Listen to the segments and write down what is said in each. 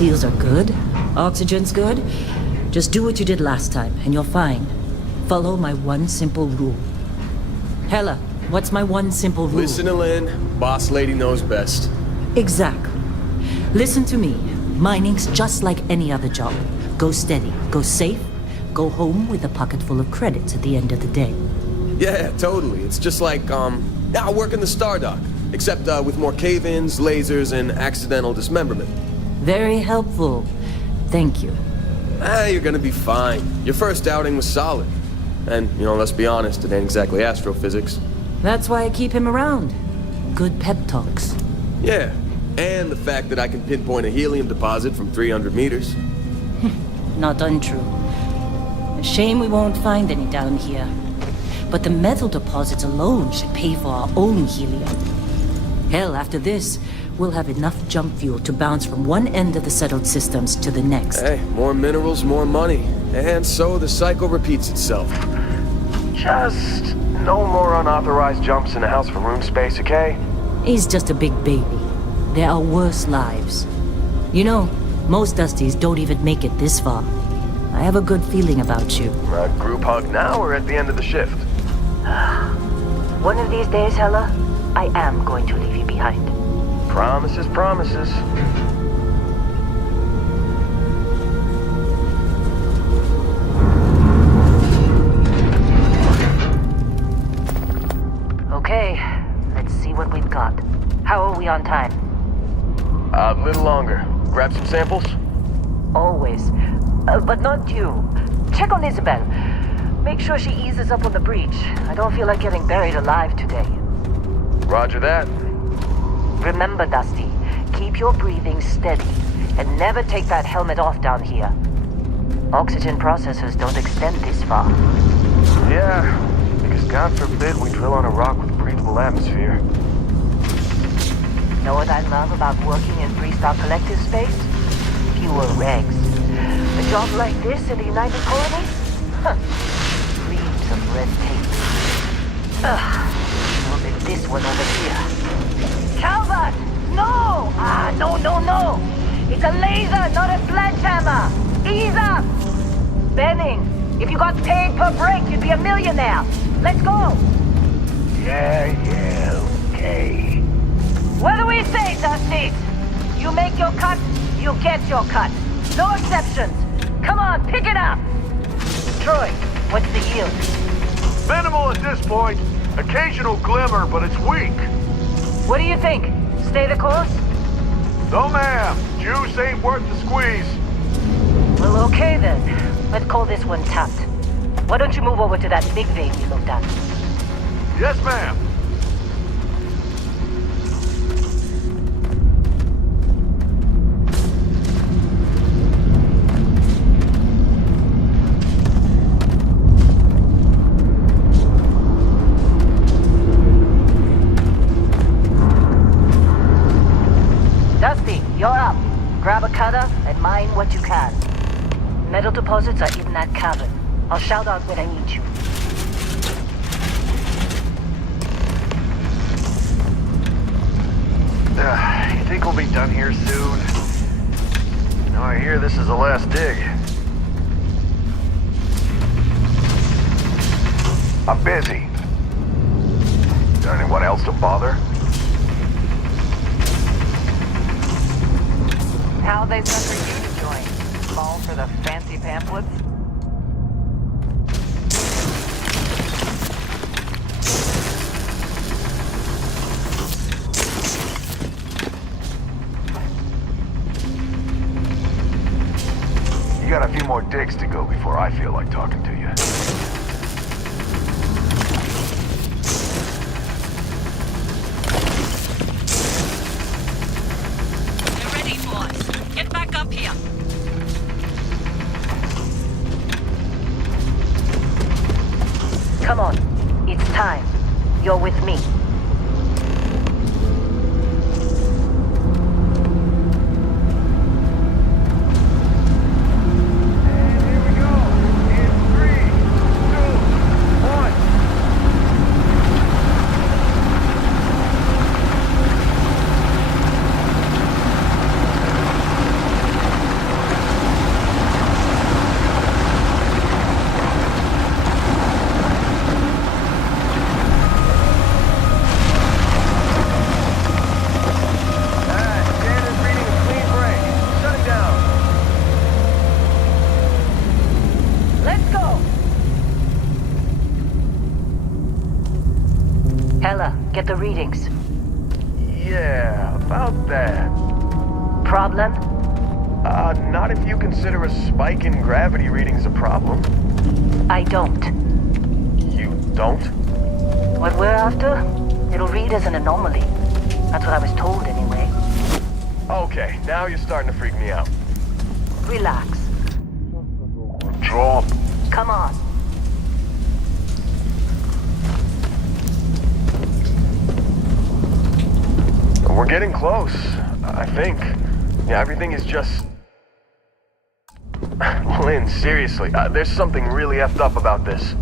Seals are good. Oxygen's good. Just do what you did last time, and you're fine. Follow my one simple rule. Hella, what's my one simple rule? Listen to Lynn. Boss lady knows best. Exactly. Listen to me. Mining's just like any other job. Go steady, go safe, go home with a pocket full of credits at the end of the day. Yeah, totally. It's just like, I work in the Stardock. Except, with more cave-ins, lasers, and accidental dismemberment. Very helpful. Thank you. You're gonna be fine. Your first outing was solid. And, let's be honest, it ain't exactly astrophysics. That's why I keep him around. Good pep talks. Yeah, and the fact that I can pinpoint a helium deposit from 300 meters. Not untrue. A shame we won't find any down here. But the metal deposits alone should pay for our own helium. Hell, after this, we'll have enough jump fuel to bounce from one end of the settled systems to the next. Hey, more minerals, more money. And so the cycle repeats itself. Just no more unauthorized jumps in the house for room space, okay? He's just a big baby. There are worse lives. Most Dusties don't even make it this far. I have a good feeling about you. A group hug now or at the end of the shift? One of these days, Hella, I am going to leave you behind. Promises, promises. Okay, let's see what we've got. How are we on time? A little longer. Grab some samples? Always. But not you. Check on Isabel. Make sure she eases up on the breach. I don't feel like getting buried alive today. Roger that. Remember, Dusty, keep your breathing steady and never take that helmet off down here. Oxygen processors don't extend this far. Yeah, because God forbid we drill on a rock with a breathable atmosphere. Know what I love about working in Freestar Collective space? Fewer regs. A job like this in the United Colonies? Huh. Dreams of red tape. More than this one over here. Calvert! No! No! It's a laser, not a sledgehammer! Ease up! Benning, if you got paid per break, you'd be a millionaire. Let's go! Yeah, okay. What do we say, Dusty? You make your cut, you get your cut. No exceptions. Come on, pick it up! Troy, what's the yield? Minimal at this point. Occasional glimmer, but it's weak. What do you think? Stay the course? No, ma'am. Juice ain't worth the squeeze. Well, okay then. Let's call this one tapped. Why don't you move over to that big vein you looked at? Yes, ma'am. Dusty, you're up. Grab a cutter and mine what you can. Metal deposits are in that cavern. I'll shout out when I need you. You think we'll be done here soon? No, I hear this is the last dig. I'm busy. Is there anyone else to bother? How they sucker you to join? Fall for the fancy pamphlets? You got a few more digs to go before I feel like talking to you. You're ready, boys. Get back up here. Come on. It's time. You're with me. Hella, get the readings. Yeah, about that. Problem? Not if you consider a spike in gravity readings a problem. I don't. You don't? What we're after, it'll read as an anomaly. That's what I was told anyway. Okay, now you're starting to freak me out. Relax. Drop. Come on. We're getting close, I think. Yeah, everything is just... Lynn, seriously, there's something really effed up about this.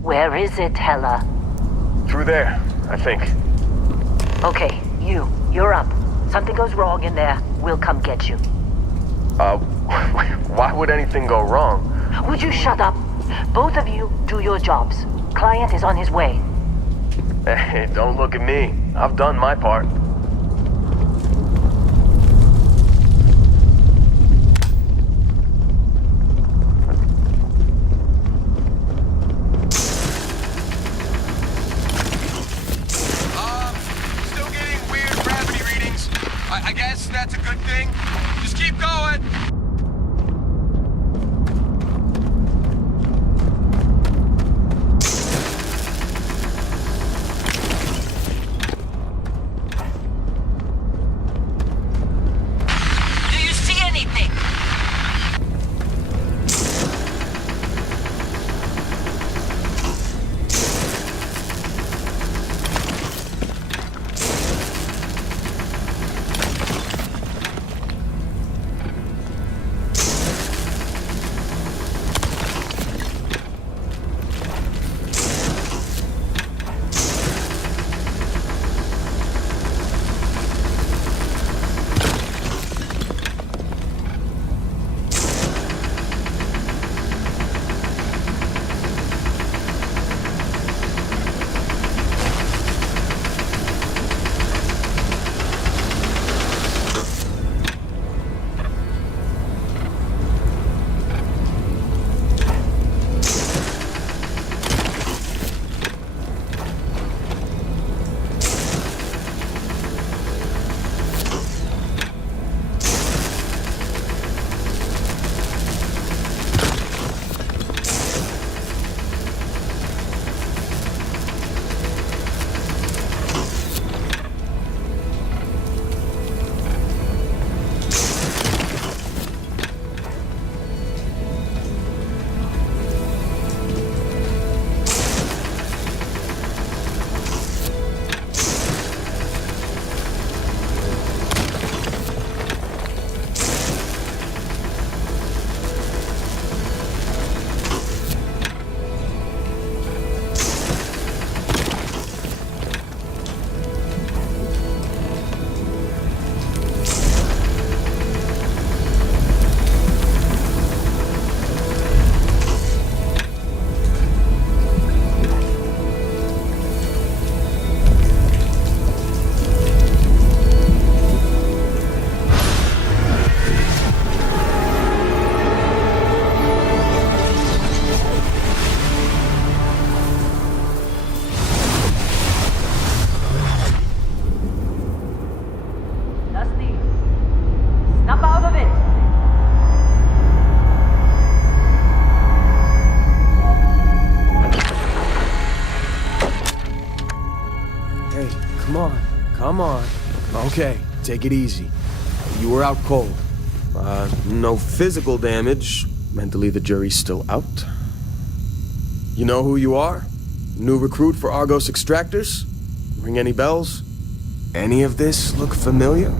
Where is it, Hella? Through there, I think. Okay, you're up. Something goes wrong in there, we'll come get you. Why would anything go wrong? Would you shut up? Both of you do your jobs. Client is on his way. Hey, don't look at me. I've done my part. Still getting weird gravity readings. I guess that's a good thing. Just keep going. Come on. Okay, take it easy. You were out cold. No physical damage. Mentally, the jury's still out. You know who you are? New recruit for Argos Extractors? Ring any bells? Any of this look familiar?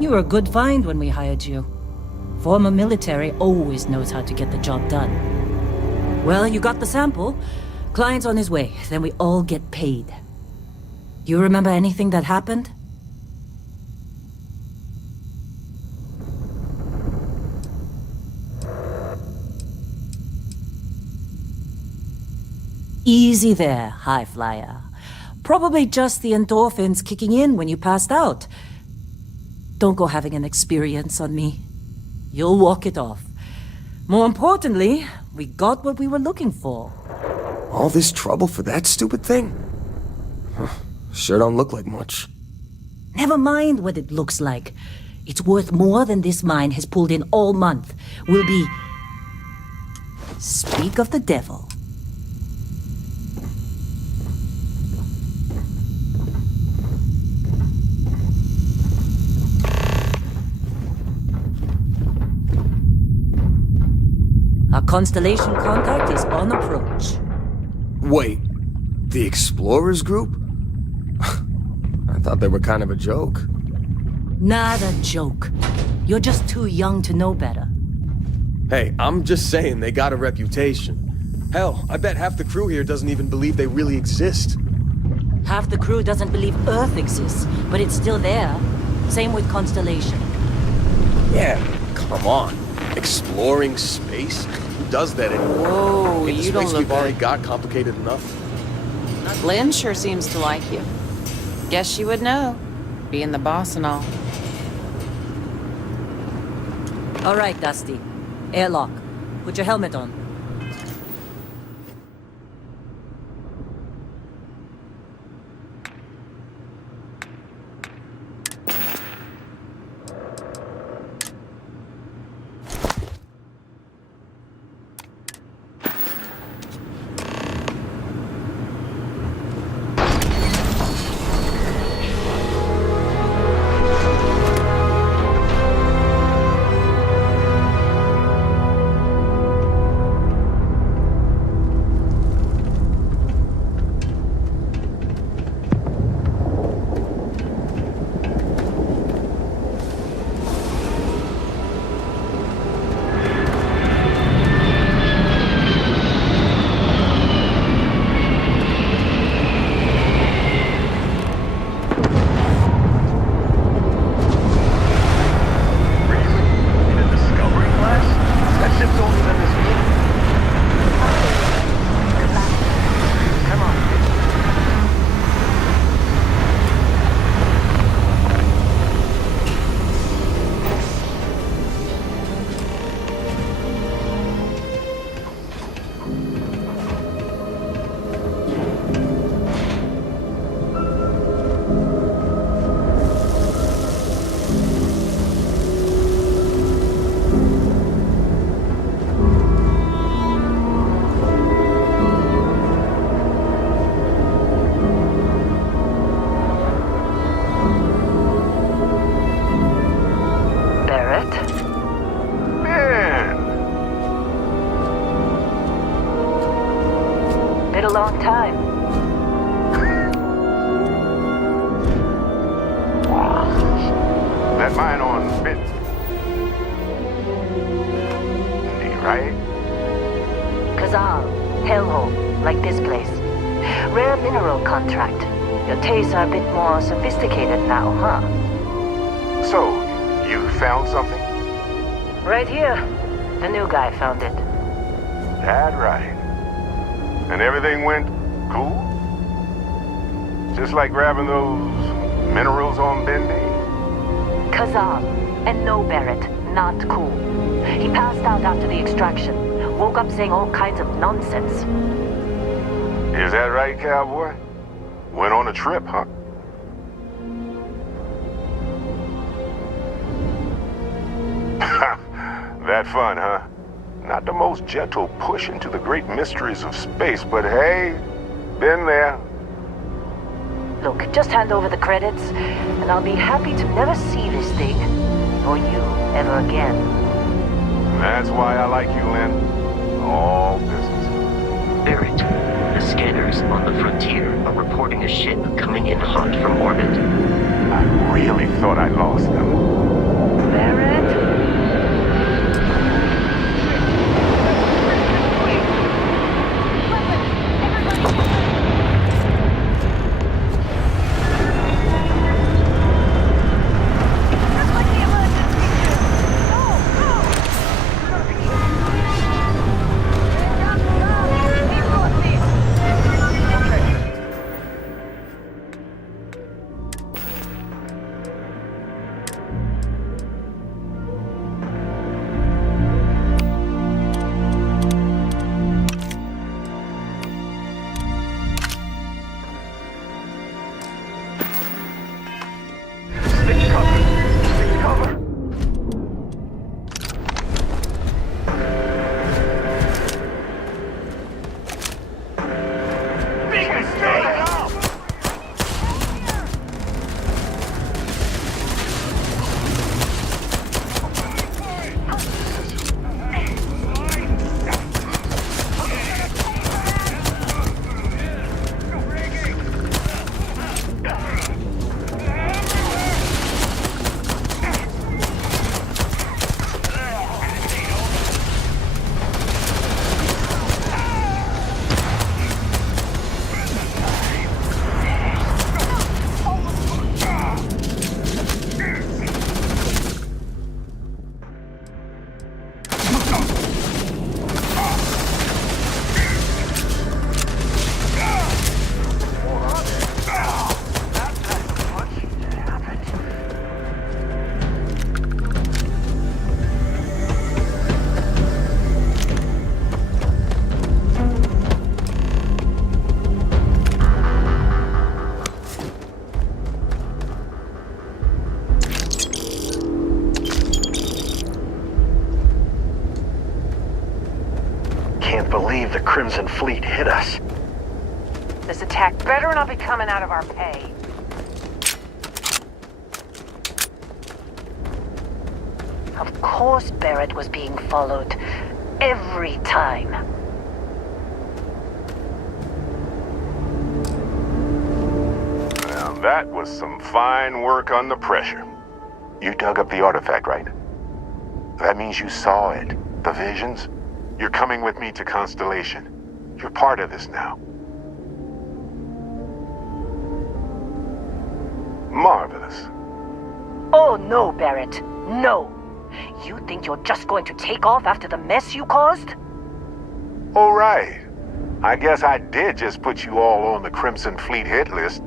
You were a good find when we hired you. Former military always knows how to get the job done. Well, you got the sample. Client's on his way, then we all get paid. You remember anything that happened? Easy there, high flyer. Probably just the endorphins kicking in when you passed out. Don't go having an experience on me. You'll walk it off. More importantly, we got what we were looking for. All this trouble for that stupid thing? Huh, sure don't look like much. Never mind what it looks like. It's worth more than this mine has pulled in all month. We'll be... Speak of the devil. Our Constellation contact is on approach. Wait, the Explorers group? I thought they were kind of a joke. Not a joke. You're just too young to know better. Hey, I'm just saying they got a reputation. Hell, I bet half the crew here doesn't even believe they really exist. Half the crew doesn't believe Earth exists, but it's still there. Same with Constellation. Yeah, come on. Exploring space? Who does that anymore? Whoa, Ain't the you don't space look we've already good. got complicated enough? Lynn sure seems to like you. Guess she would know, being the boss and all. All right, Dusty. Airlock. Put your helmet on. That mine on bit. Right? Kazal, hellhole, like this place. Rare mineral contract. Your tastes are a bit more sophisticated now, huh? So, you found something? Right here. The new guy found it. That right. And everything went cool? Just like grabbing those minerals on Bendy? Kazal, and no Barrett, not cool. He passed out after the extraction. Woke up saying all kinds of nonsense. Is that right, cowboy? Went on a trip, huh? That fun, huh? Not the most gentle push into the great mysteries of space, but hey, been there. Look, just hand over the credits, and I'll be happy to never see this thing, or you, ever again. That's why I like you, Lynn. All business. Barrett, the scanners on the frontier are reporting a ship coming in hot from orbit. I really thought I lost them. believe the Crimson Fleet hit us. This attack better not be coming out of our pay. Of course Barrett was being followed. Every time. Now that was some fine work under pressure. You dug up the artifact, right? That means you saw it. The visions? You're coming with me to Constellation. You're part of this now. Marvelous. Oh no, Barrett. No. You think you're just going to take off after the mess you caused? All right. I guess I did just put you all on the Crimson Fleet hit list.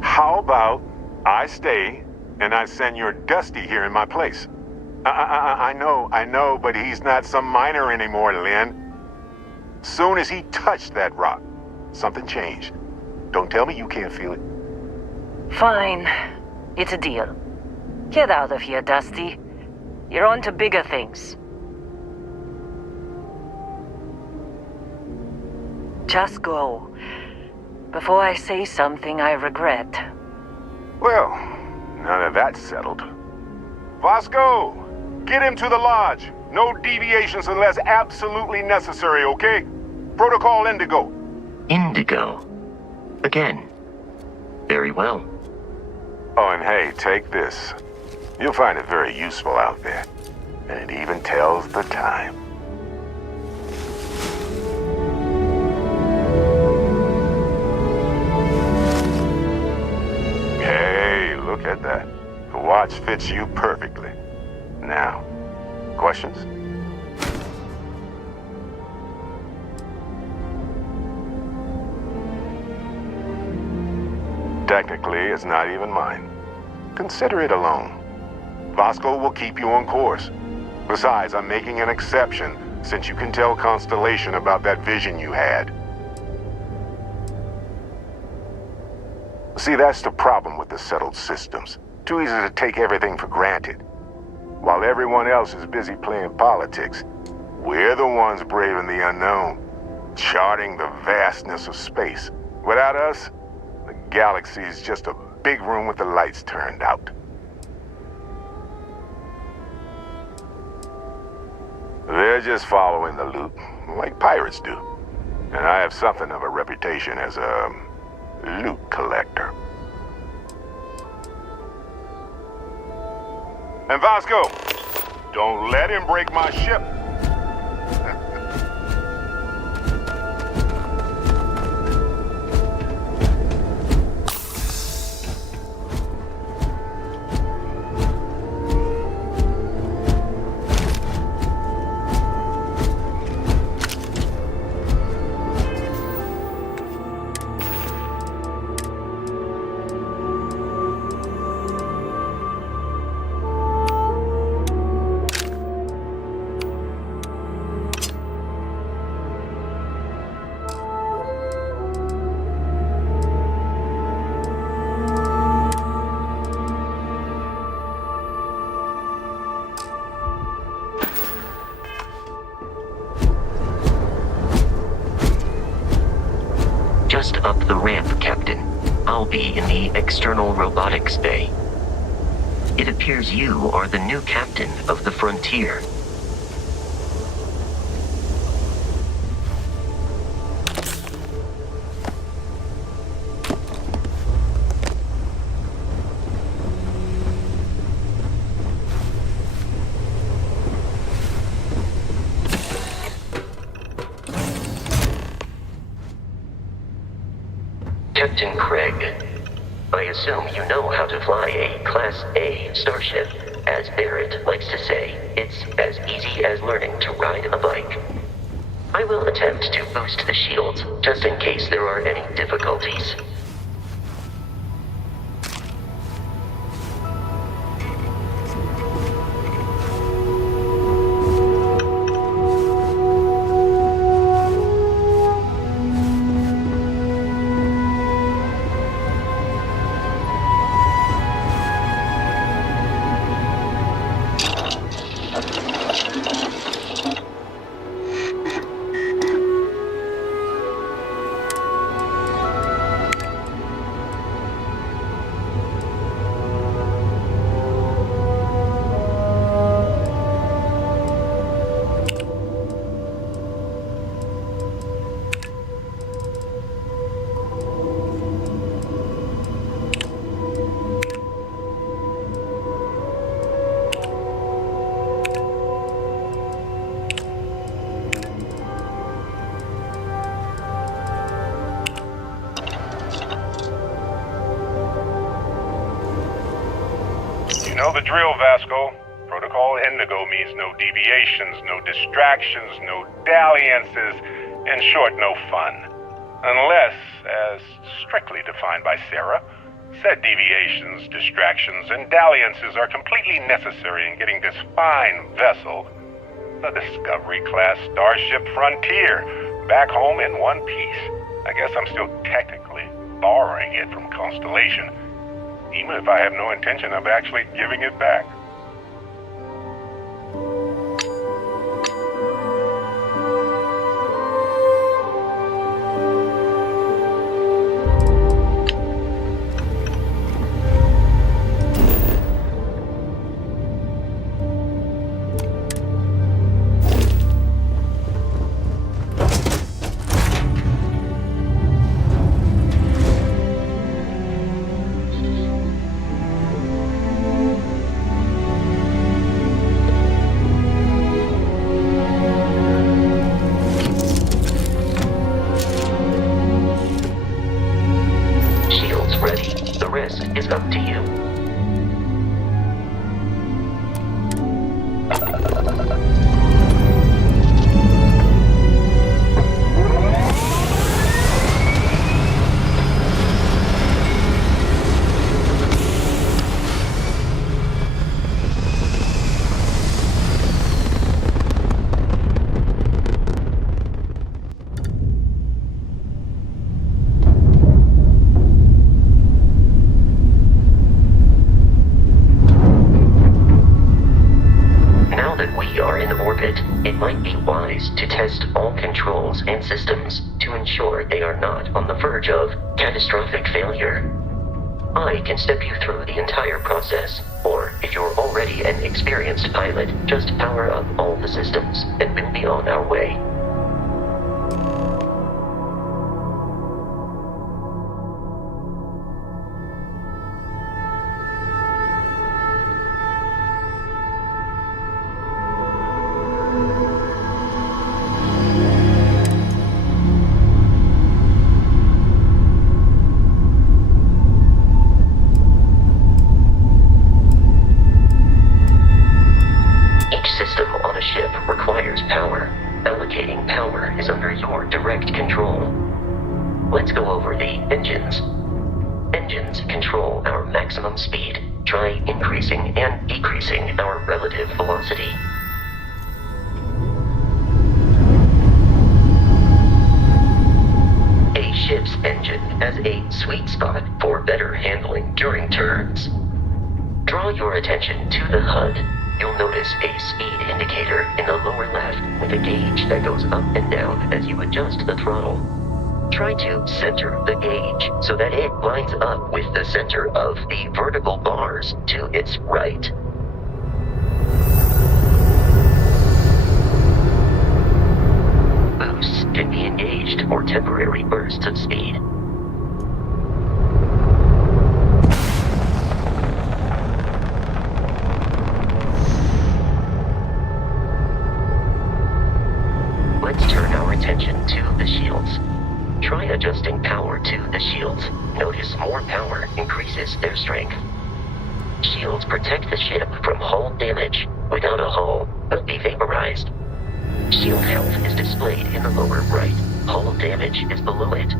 How about I stay and I send your Dusty here in my place? I know, but he's not some miner anymore, Lynn. Soon as he touched that rock, something changed. Don't tell me you can't feel it. Fine. It's a deal. Get out of here, Dusty. You're on to bigger things. Just go. Before I say something I regret. Well, now that that's settled. Vasco, get him to the lodge. No deviations unless absolutely necessary, okay? Protocol Indigo. Indigo? Again? Very well. Oh, and hey, take this. You'll find it very useful out there. And it even tells the time. Hey, look at that. The watch fits you perfectly. Now, questions? Technically, it's not even mine. Consider it a loan. Vasco will keep you on course. Besides, I'm making an exception since you can tell Constellation about that vision you had. See, that's the problem with the settled systems. Too easy to take everything for granted. While everyone else is busy playing politics, we're the ones braving the unknown, charting the vastness of space. Without us, the galaxy is just a big room with the lights turned out. They're just following the loot, like pirates do. And I have something of a reputation as a loot collector. And Vasco, don't let him break my ship. Just up the ramp, Captain. I'll be in the external robotics bay. It appears you are the new captain of the Frontier. Captain Craig, I assume you know how to fly a Class A starship. As Barrett likes to say, it's as easy as learning to ride a bike. I will attempt to boost the shields, just in case there are any difficulties. the drill, Vasco. Protocol Indigo means no deviations, no distractions, no dalliances, in short, no fun. Unless, as strictly defined by Sarah, said deviations, distractions, and dalliances are completely necessary in getting this fine vessel, the Discovery-class Starship Frontier, back home in one piece. I guess I'm still technically borrowing it from Constellation, even if I have no intention of actually giving it back. Is up to you. It might be wise to test all controls and systems to ensure they are not on the verge of catastrophic failure. I can step you through the entire process, or if you're already an experienced pilot, just power up all the systems and we'll be on our way. Let's go over the engines. Engines control our maximum speed. Try increasing and decreasing our relative velocity. A ship's engine has a sweet spot for better handling during turns. Draw your attention to the HUD. You'll notice a speed indicator in the lower left with a gauge that goes up and down as you adjust the throttle. Try to center the gauge so that it lines up with the center of the vertical bars to its right. Boosts can be engaged for temporary bursts of speed. Let's turn our attention to the shields. Try adjusting power to the shields. Notice more power increases their strength. Shields protect the ship from hull damage. Without a hull, they'll be vaporized. Shield health is displayed in the lower right. Hull damage is below it.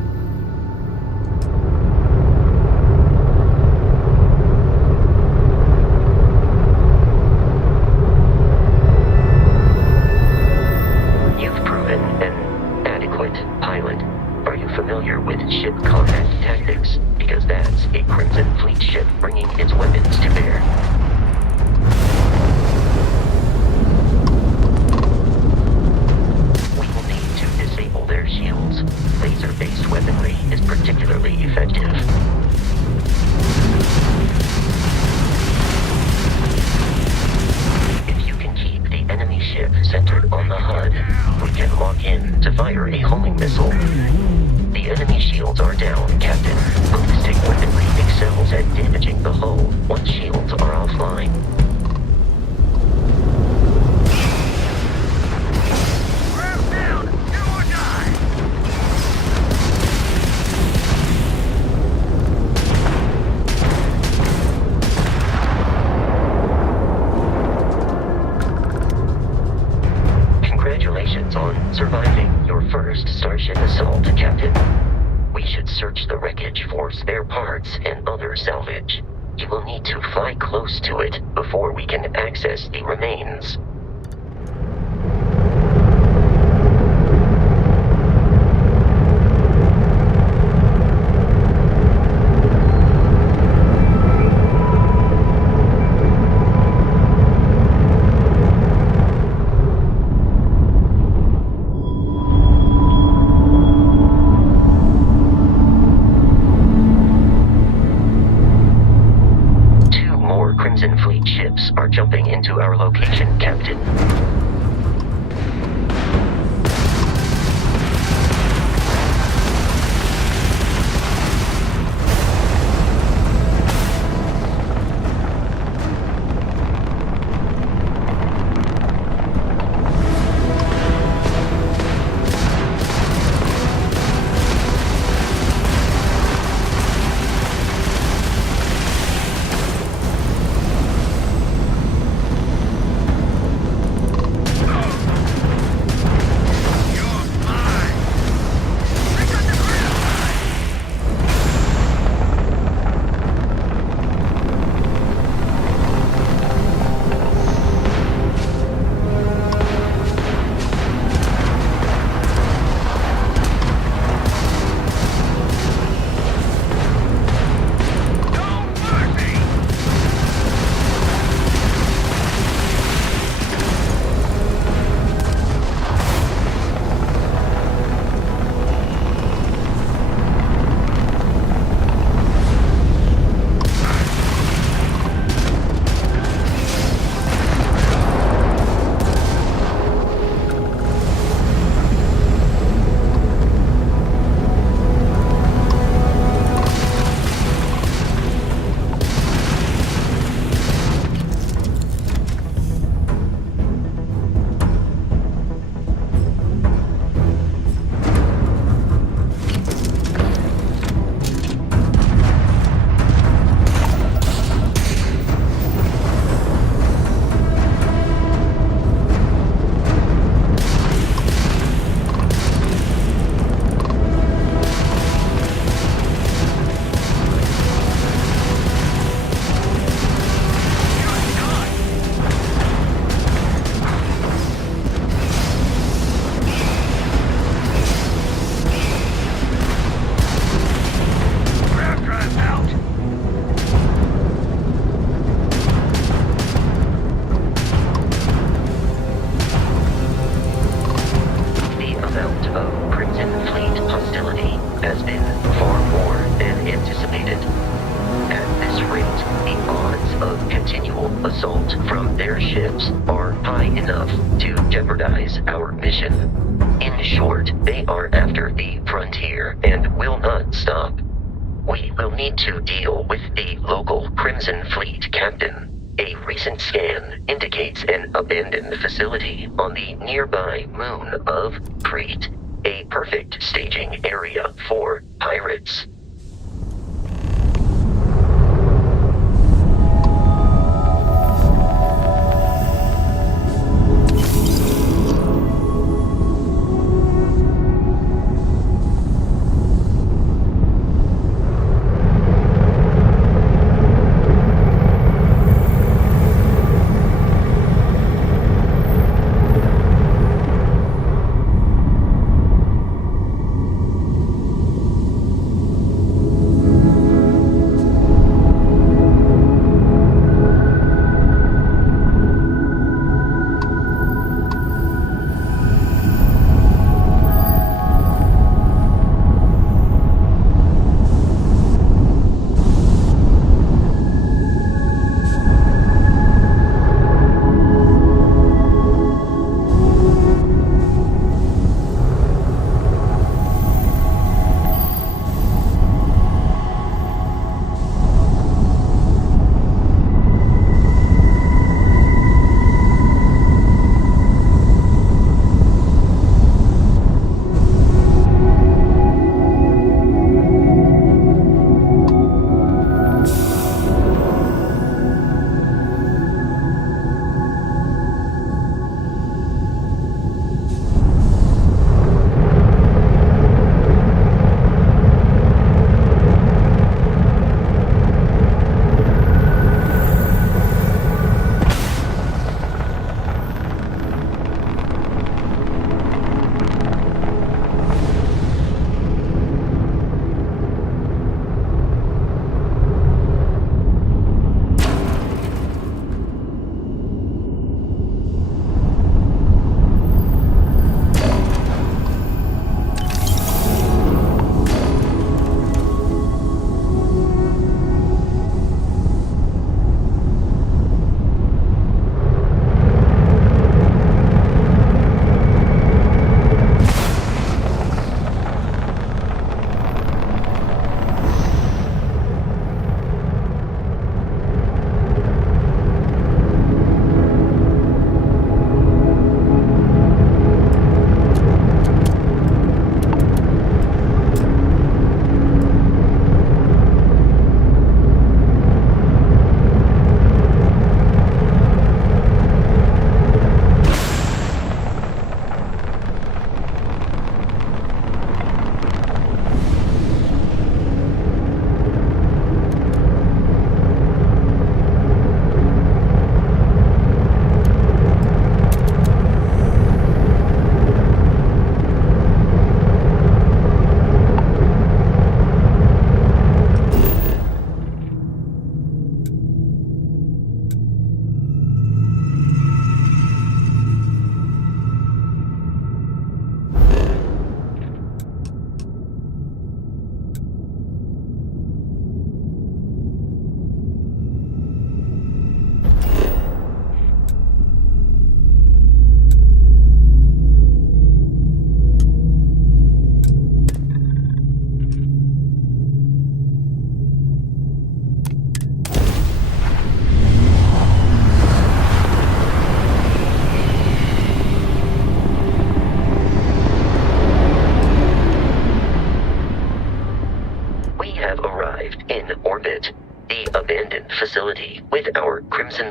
You've proven an adequate pilot. Are you familiar with ship combat tactics? Because that's a Crimson Fleet ship bringing its weapons to bear. We will need to disable their shields. Laser-based weaponry is particularly effective. If you can keep the enemy ship centered on the HUD, we can lock in to fire a homing missile. The enemy shields are down, Captain. Ballistic weaponry excels at damaging the hull once shields are offline. Ramp down! Do or die! surviving your first Starship assault, Captain. We should search the wreckage for spare parts and other salvage. You will need to fly close to it before we can access the remains. Crimson Fleet ships are jumping into our location, Captain. Facility on the nearby moon of Crete, a perfect staging area for pirates.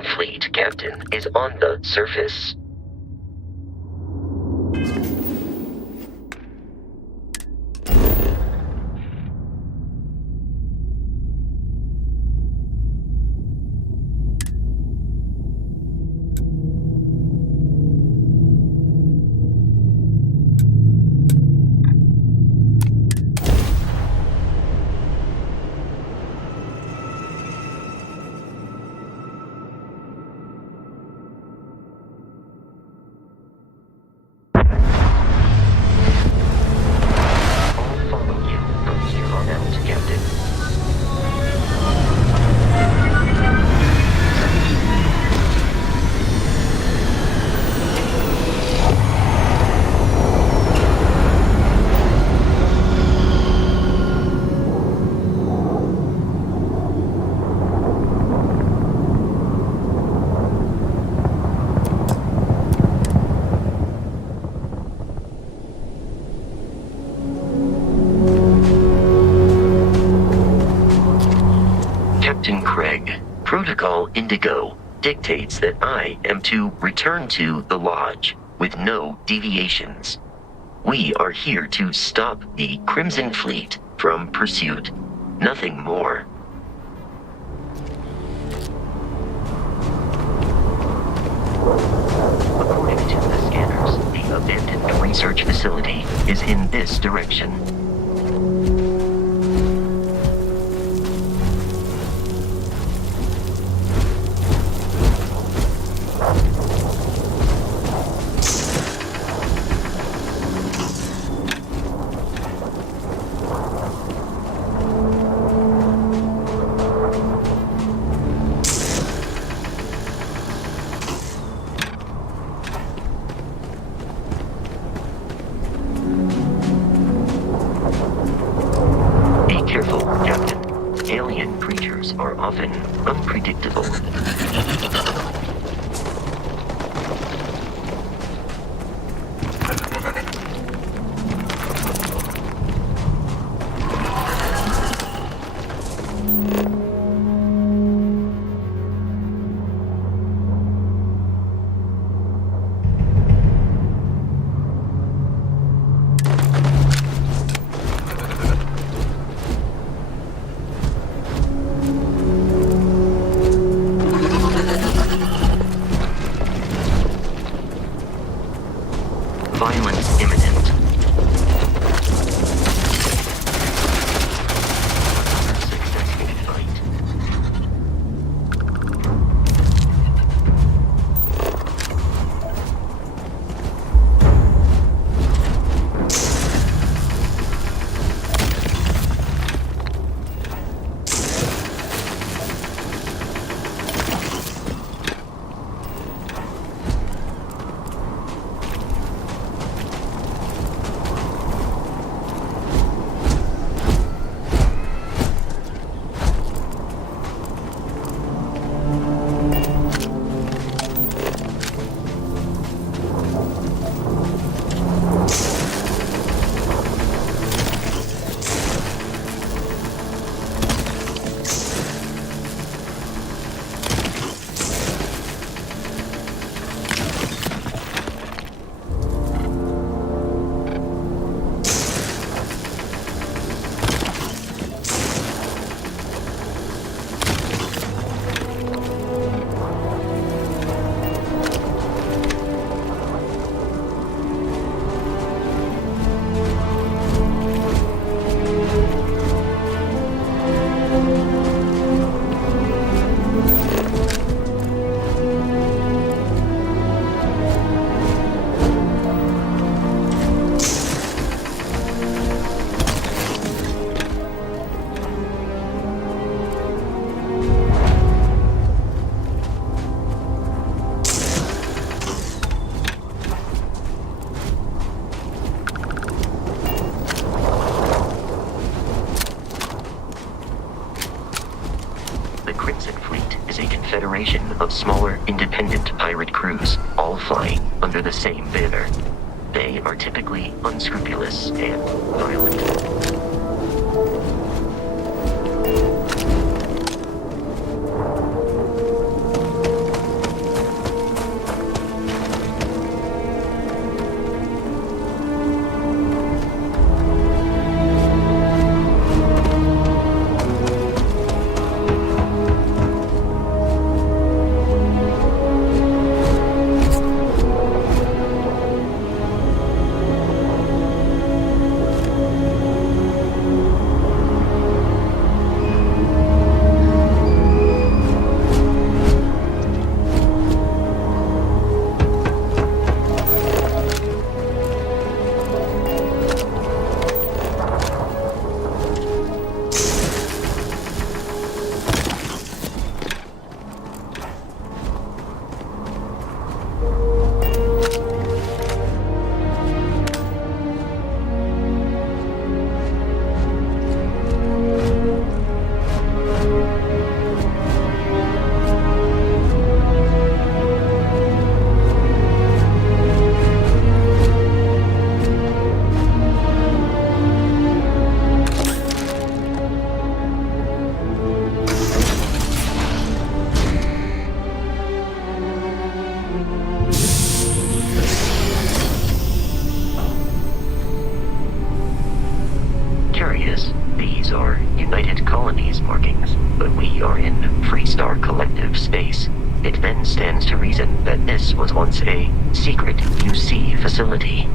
Fleet, Captain, is on the surface. Protocol Indigo dictates that I am to return to the Lodge with no deviations. We are here to stop the Crimson Fleet from pursuit. Nothing more. According to the scanners, the abandoned research facility is in this direction. Are often unpredictable. Violence imminent. Successful fight. Confederation of smaller, independent pirate crews, all flying under the same banner. They are typically unscrupulous and violent. reason that this was once a secret UC facility.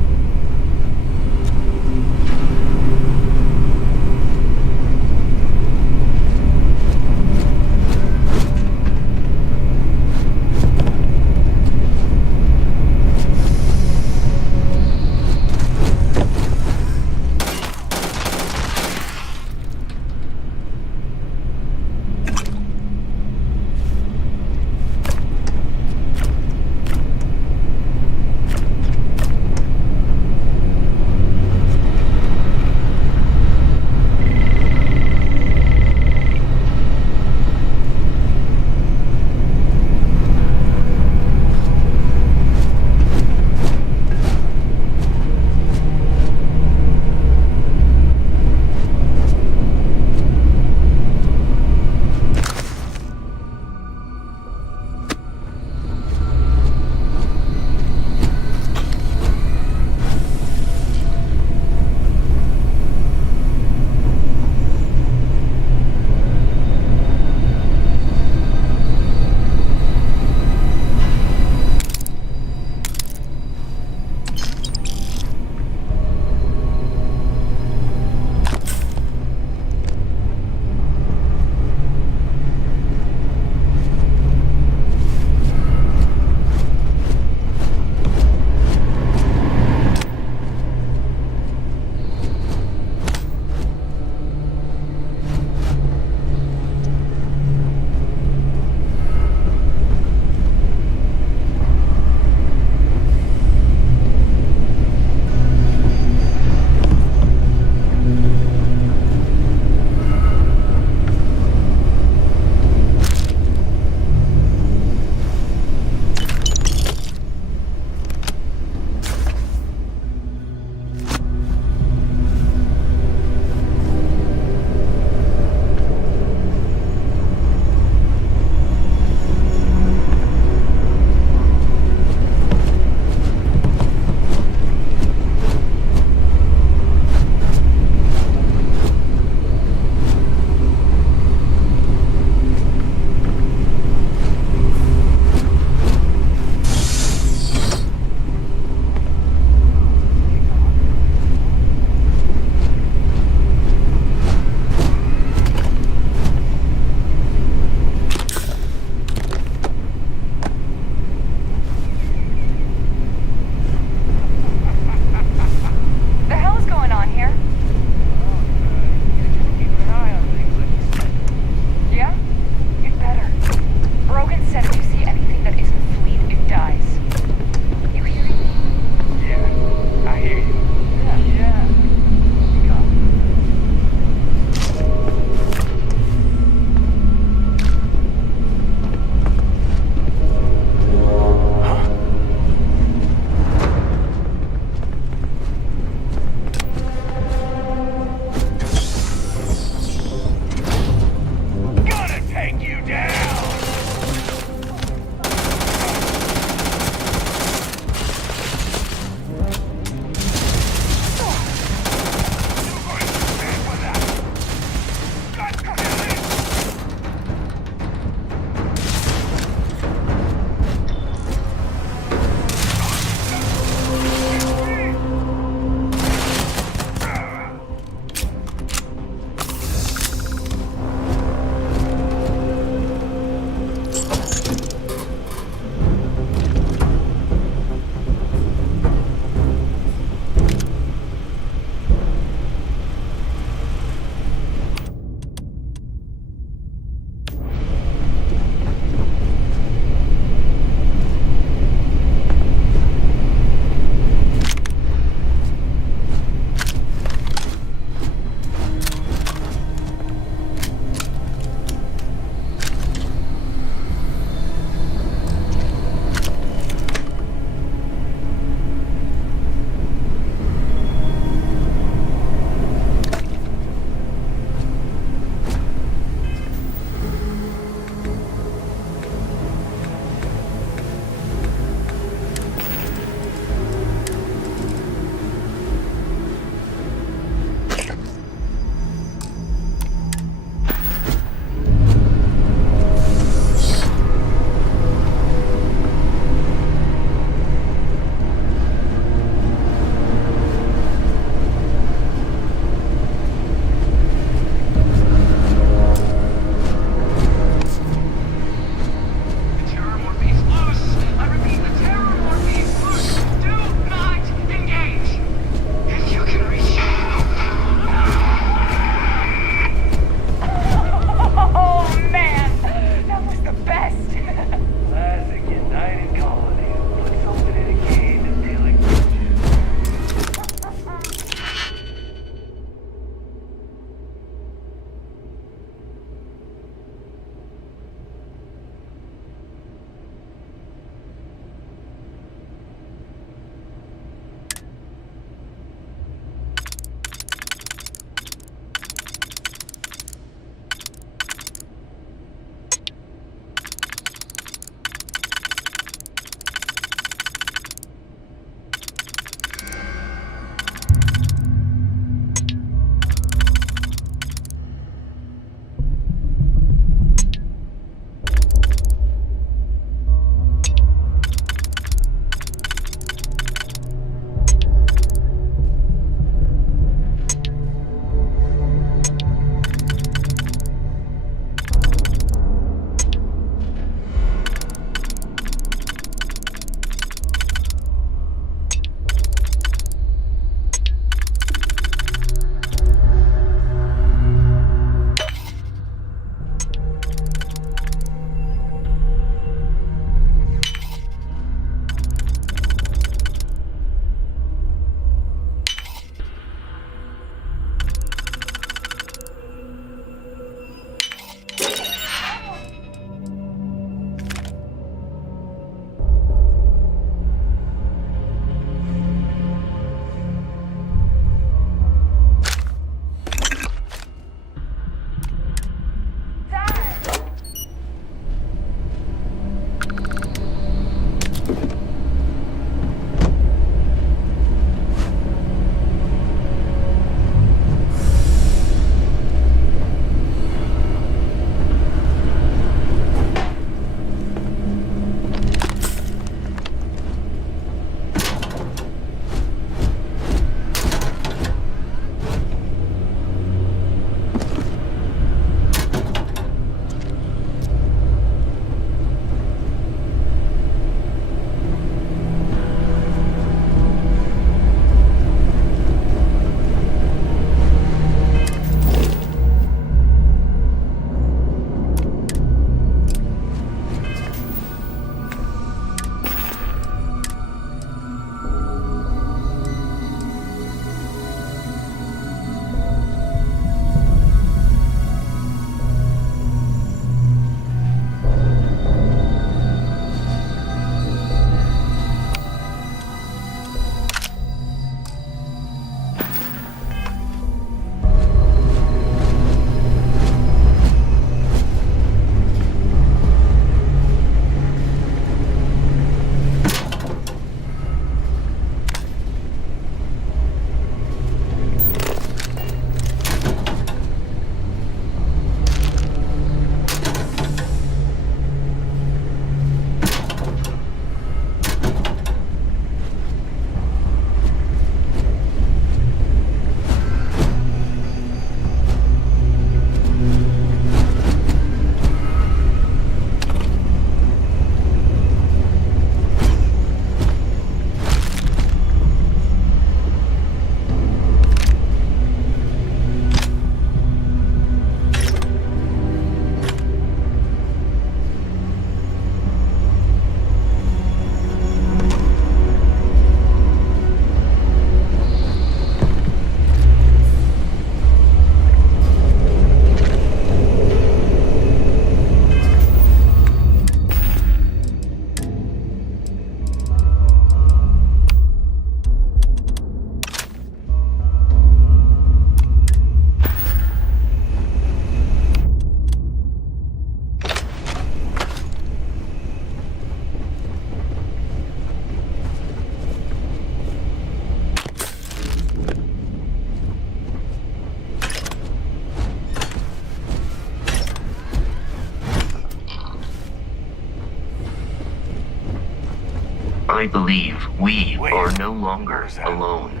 I believe we are no longer alone.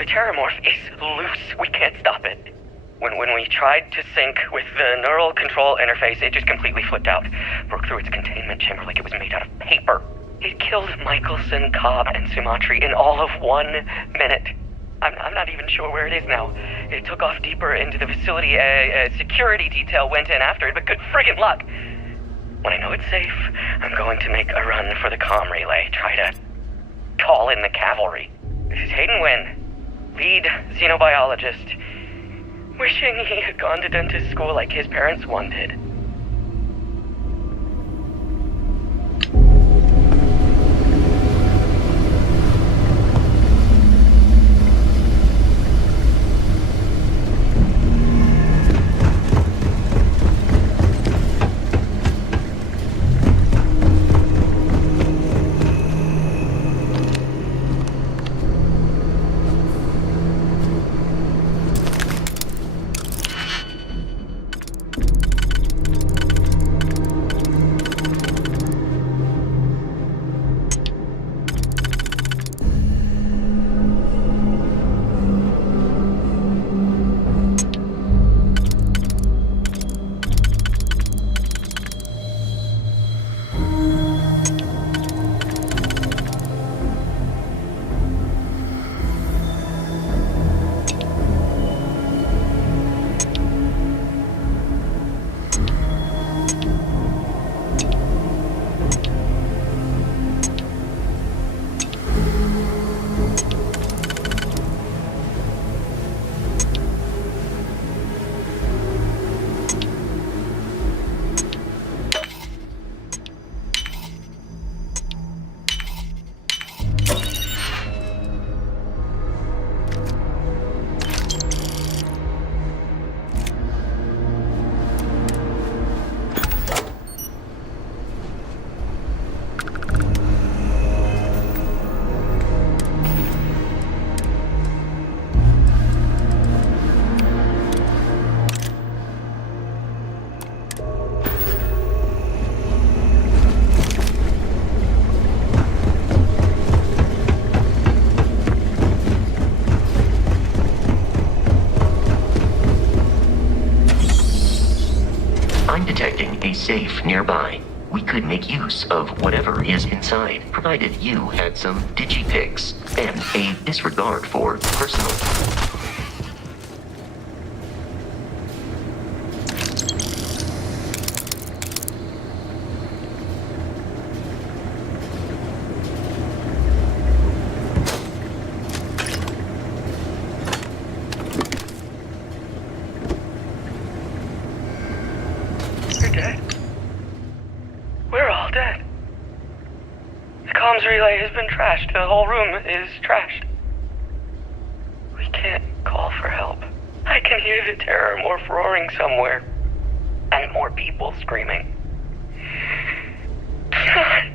The terramorph is loose. We can't stop it. When we tried to sync with the neural control interface, it just completely flipped out. Broke through its containment chamber like it was made out of paper. It killed Michelson, Cobb, and Sumatri in all of 1 minute. I'm not even sure where it is now. It took off deeper into the facility. A security detail went in after it, but good friggin' luck. When I know it's safe, I'm going to make a run for the comm relay. Try to call in the cavalry. This is Hayden Wynn, lead xenobiologist. Wishing he had gone to dentist school like his parents wanted. A safe nearby. We could make use of whatever is inside, provided you had some digipics and a disregard for personal. Relay has been trashed. The whole room is trashed. We can't call for help. I can hear the terramorph roaring somewhere. And more people screaming. God.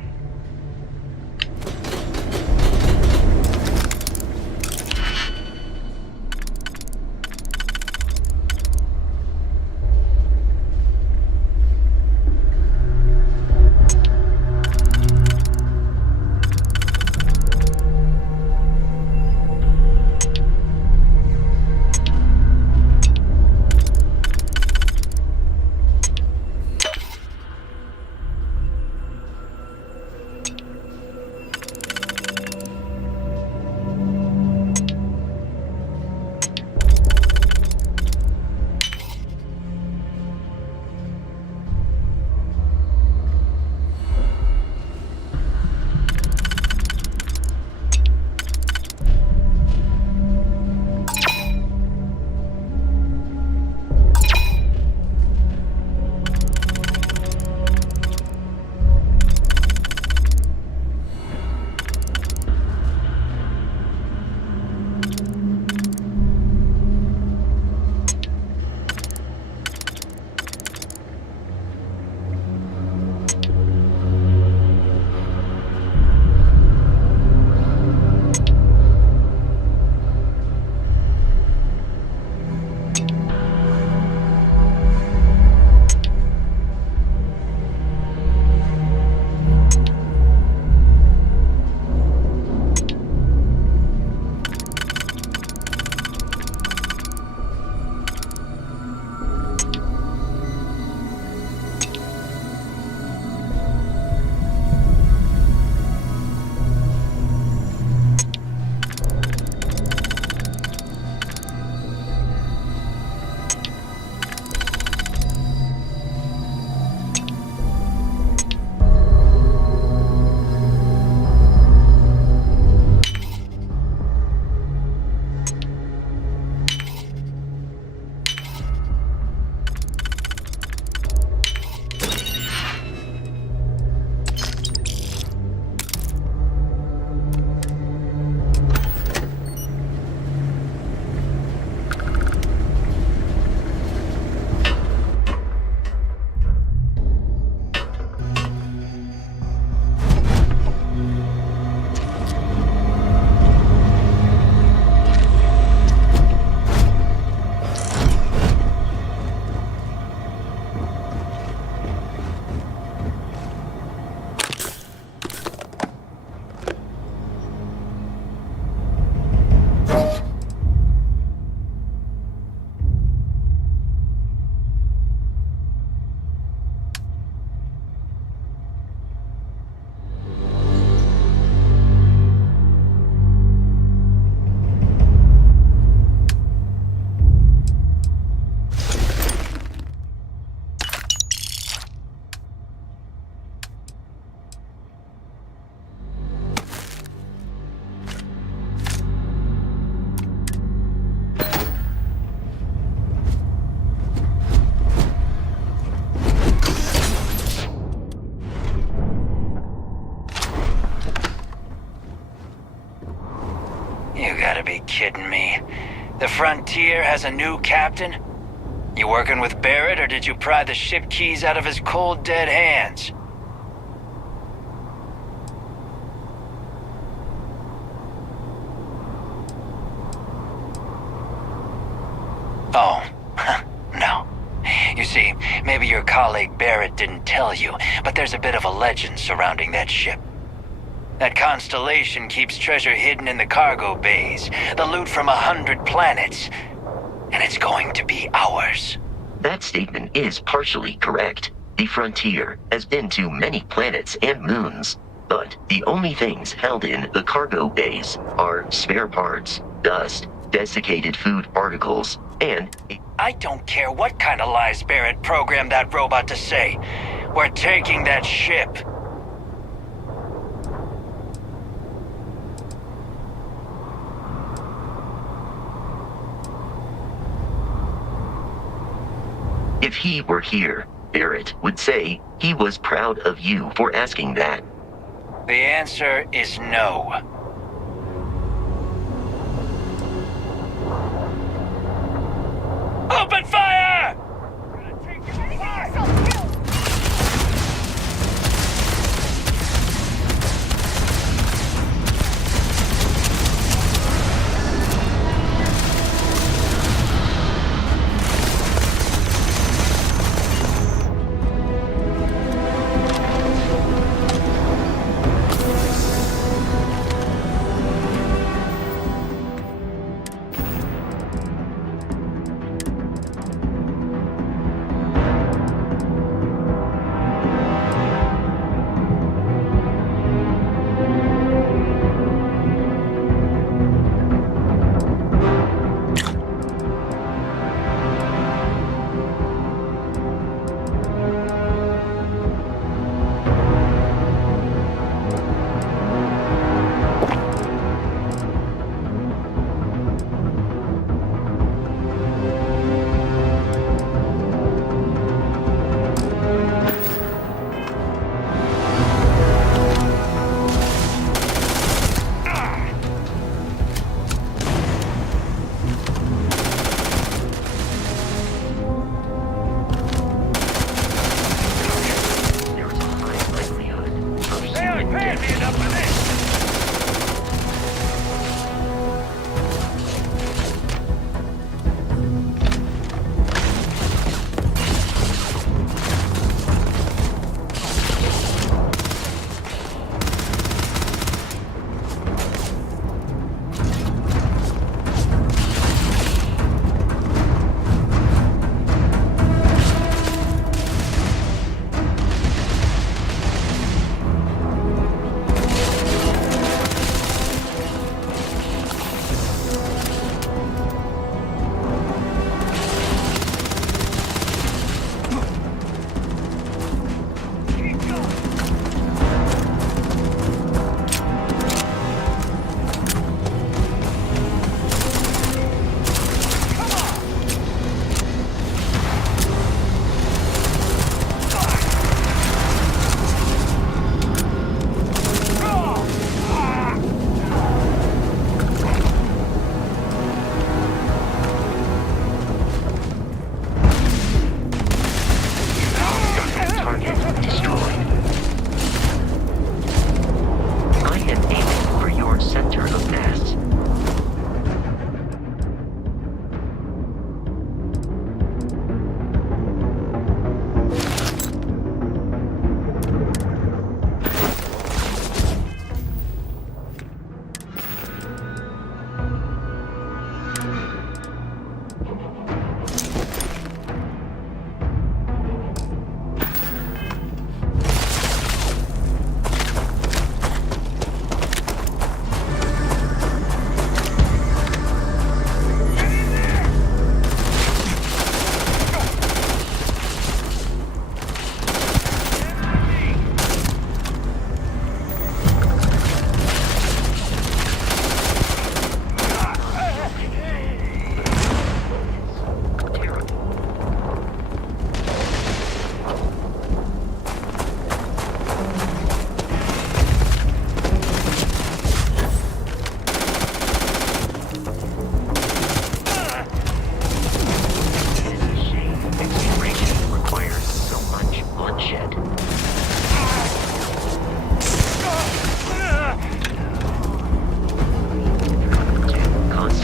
kidding me? The Frontier has a new captain? You working with Barrett, or did you pry the ship keys out of his cold, dead hands? Oh, no. You see, maybe your colleague Barrett didn't tell you, but there's a bit of a legend surrounding that ship. That constellation keeps treasure hidden in the cargo bays, the loot from 100 planets, and it's going to be ours. That statement is partially correct. The Frontier has been to many planets and moons, but the only things held in the cargo bays are spare parts, dust, desiccated food particles, and... I don't care what kind of lies Barrett programmed that robot to say. We're taking that ship. If he were here, Barrett would say he was proud of you for asking that. The answer is no. Open fire!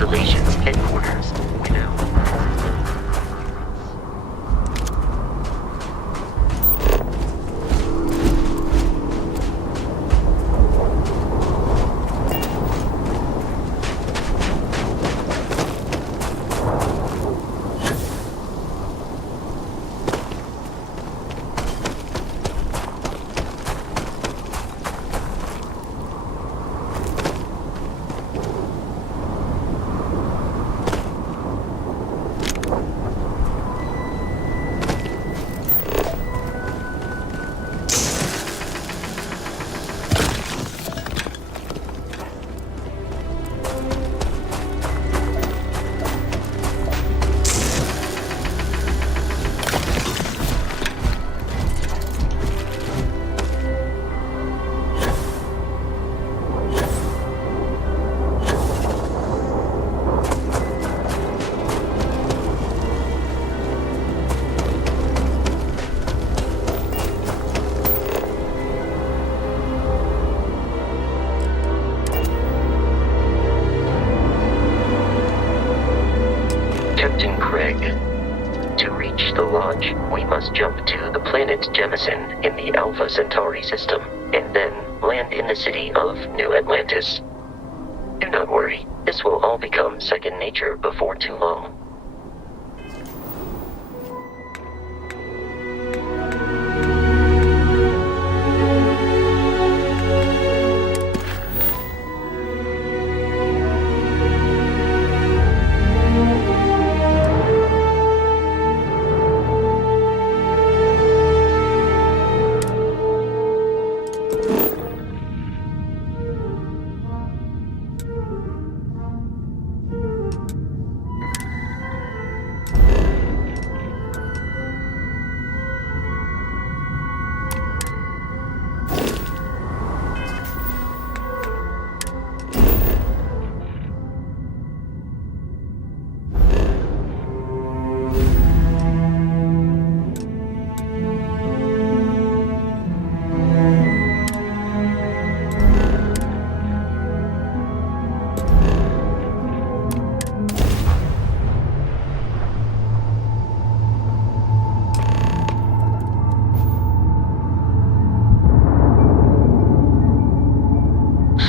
isolation of headquarters without... Captain Craig, to reach the launch, we must jump to the planet Jemison in the Alpha Centauri system, and then land in the city of New Atlantis. Do not worry, this will all become second nature before too long.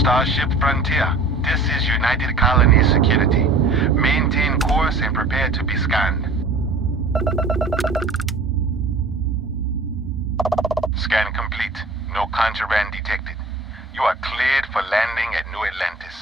Starship Frontier, this is United Colony Security. Maintain course and prepare to be scanned. Scan complete. No contraband detected. You are cleared for landing at New Atlantis.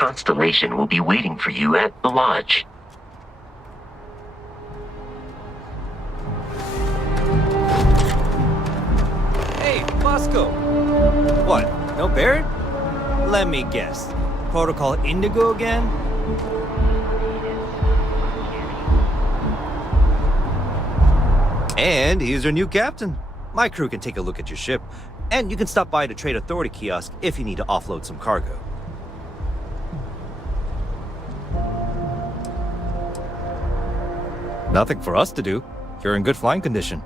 Constellation will be waiting for you at the lodge. Hey, Bosco! What, no Barrett? Let me guess. Protocol Indigo again? And he's your new captain. My crew can take a look at your ship, and you can stop by the Trade Authority kiosk if you need to offload some cargo. Nothing for us to do. You're in good flying condition.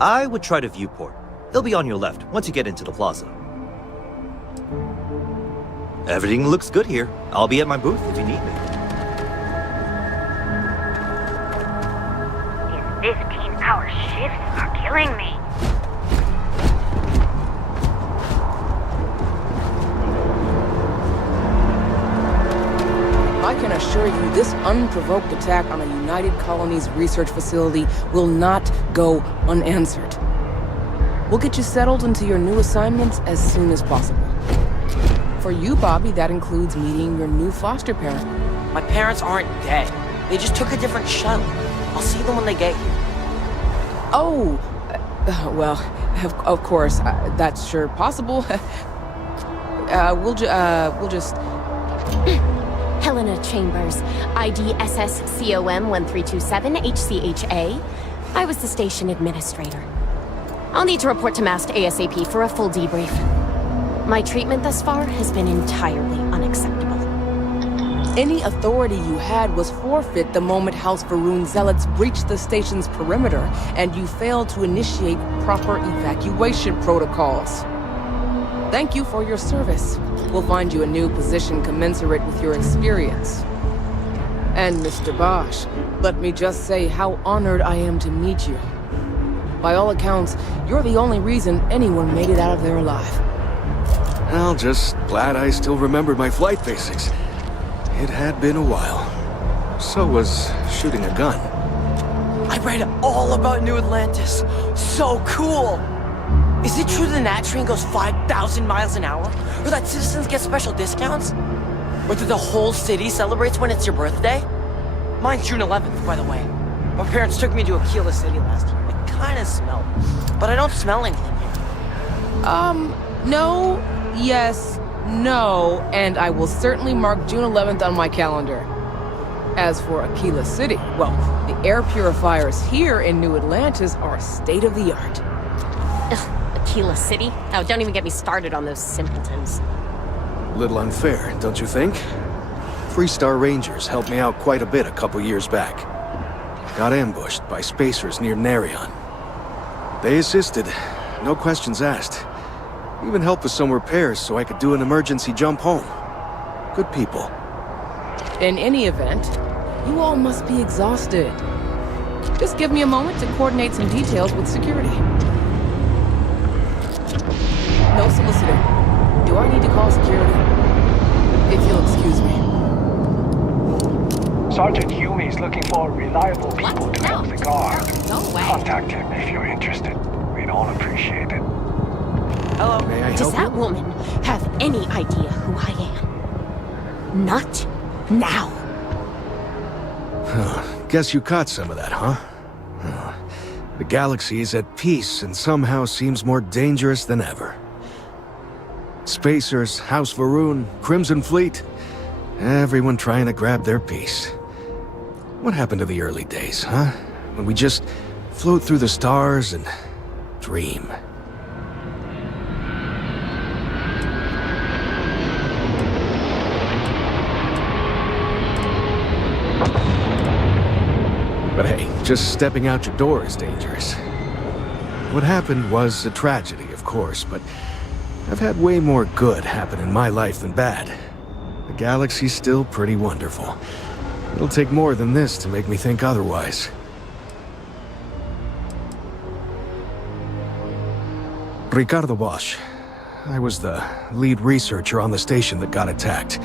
I would try the viewport. It'll be on your left once you get into the plaza. Everything looks good here. I'll be at my booth if you need me. These 15-hour shifts are killing me. I can assure you this unprovoked attack on a United Colonies research facility will not go unanswered. We'll get you settled into your new assignments as soon as possible. For you, Bobby, that includes meeting your new foster parent. My parents aren't dead. They just took a different shuttle. I'll see them when they get here. Oh, well, of course, that's sure possible. We'll just... Helena Chambers, ID SSCOM 1327 HCHA. I was the station administrator. I'll need to report to MAST ASAP for a full debrief. My treatment thus far has been entirely unacceptable. Any authority you had was forfeit the moment House Varun zealots breached the station's perimeter, and you failed to initiate proper evacuation protocols. Thank you for your service. We'll find you a new position commensurate with your experience. And Mr. Bosch, let me just say how honored I am to meet you. By all accounts, you're the only reason anyone made it out of there alive. Well, just glad I still remembered my flight basics. It had been a while. So was shooting a gun. I read all about New Atlantis. So cool! Is it true the Nat train goes 5,000 miles an hour? Or that citizens get special discounts? Or that the whole city celebrates when it's your birthday? Mine's June 11th, by the way. My parents took me to Aquila City last year. It kinda smelled. But I don't smell anything here. No, yes, no, and I will certainly mark June 11th on my calendar. As for Aquila City, well, the air purifiers here in New Atlantis are state-of-the-art. Aquila City? Oh, don't even get me started on those simpletons. Little unfair, don't you think? 3-star Rangers helped me out quite a bit a couple years back. Got ambushed by spacers near Narion. They assisted, no questions asked. Even helped with some repairs so I could do an emergency jump home. Good people. In any event, you all must be exhausted. Just give me a moment to coordinate some details with security. No solicitor. Do I need to call security? If you'll excuse me. Sergeant Huey is looking for reliable people to help the guard. Contact him if you're interested. We'd all appreciate it. Hello. May I help Does that you? woman have any idea who I am? Not now. Guess you caught some of that, huh? The galaxy is at peace and somehow seems more dangerous than ever. Spacers, House Varun, Crimson Fleet, everyone trying to grab their piece. What happened to the early days, huh? When we just float through the stars and dream. But hey, just stepping out your door is dangerous. What happened was a tragedy, of course, but I've had way more good happen in my life than bad. The galaxy's still pretty wonderful. It'll take more than this to make me think otherwise. Ricardo Bosch. I was the lead researcher on the station that got attacked.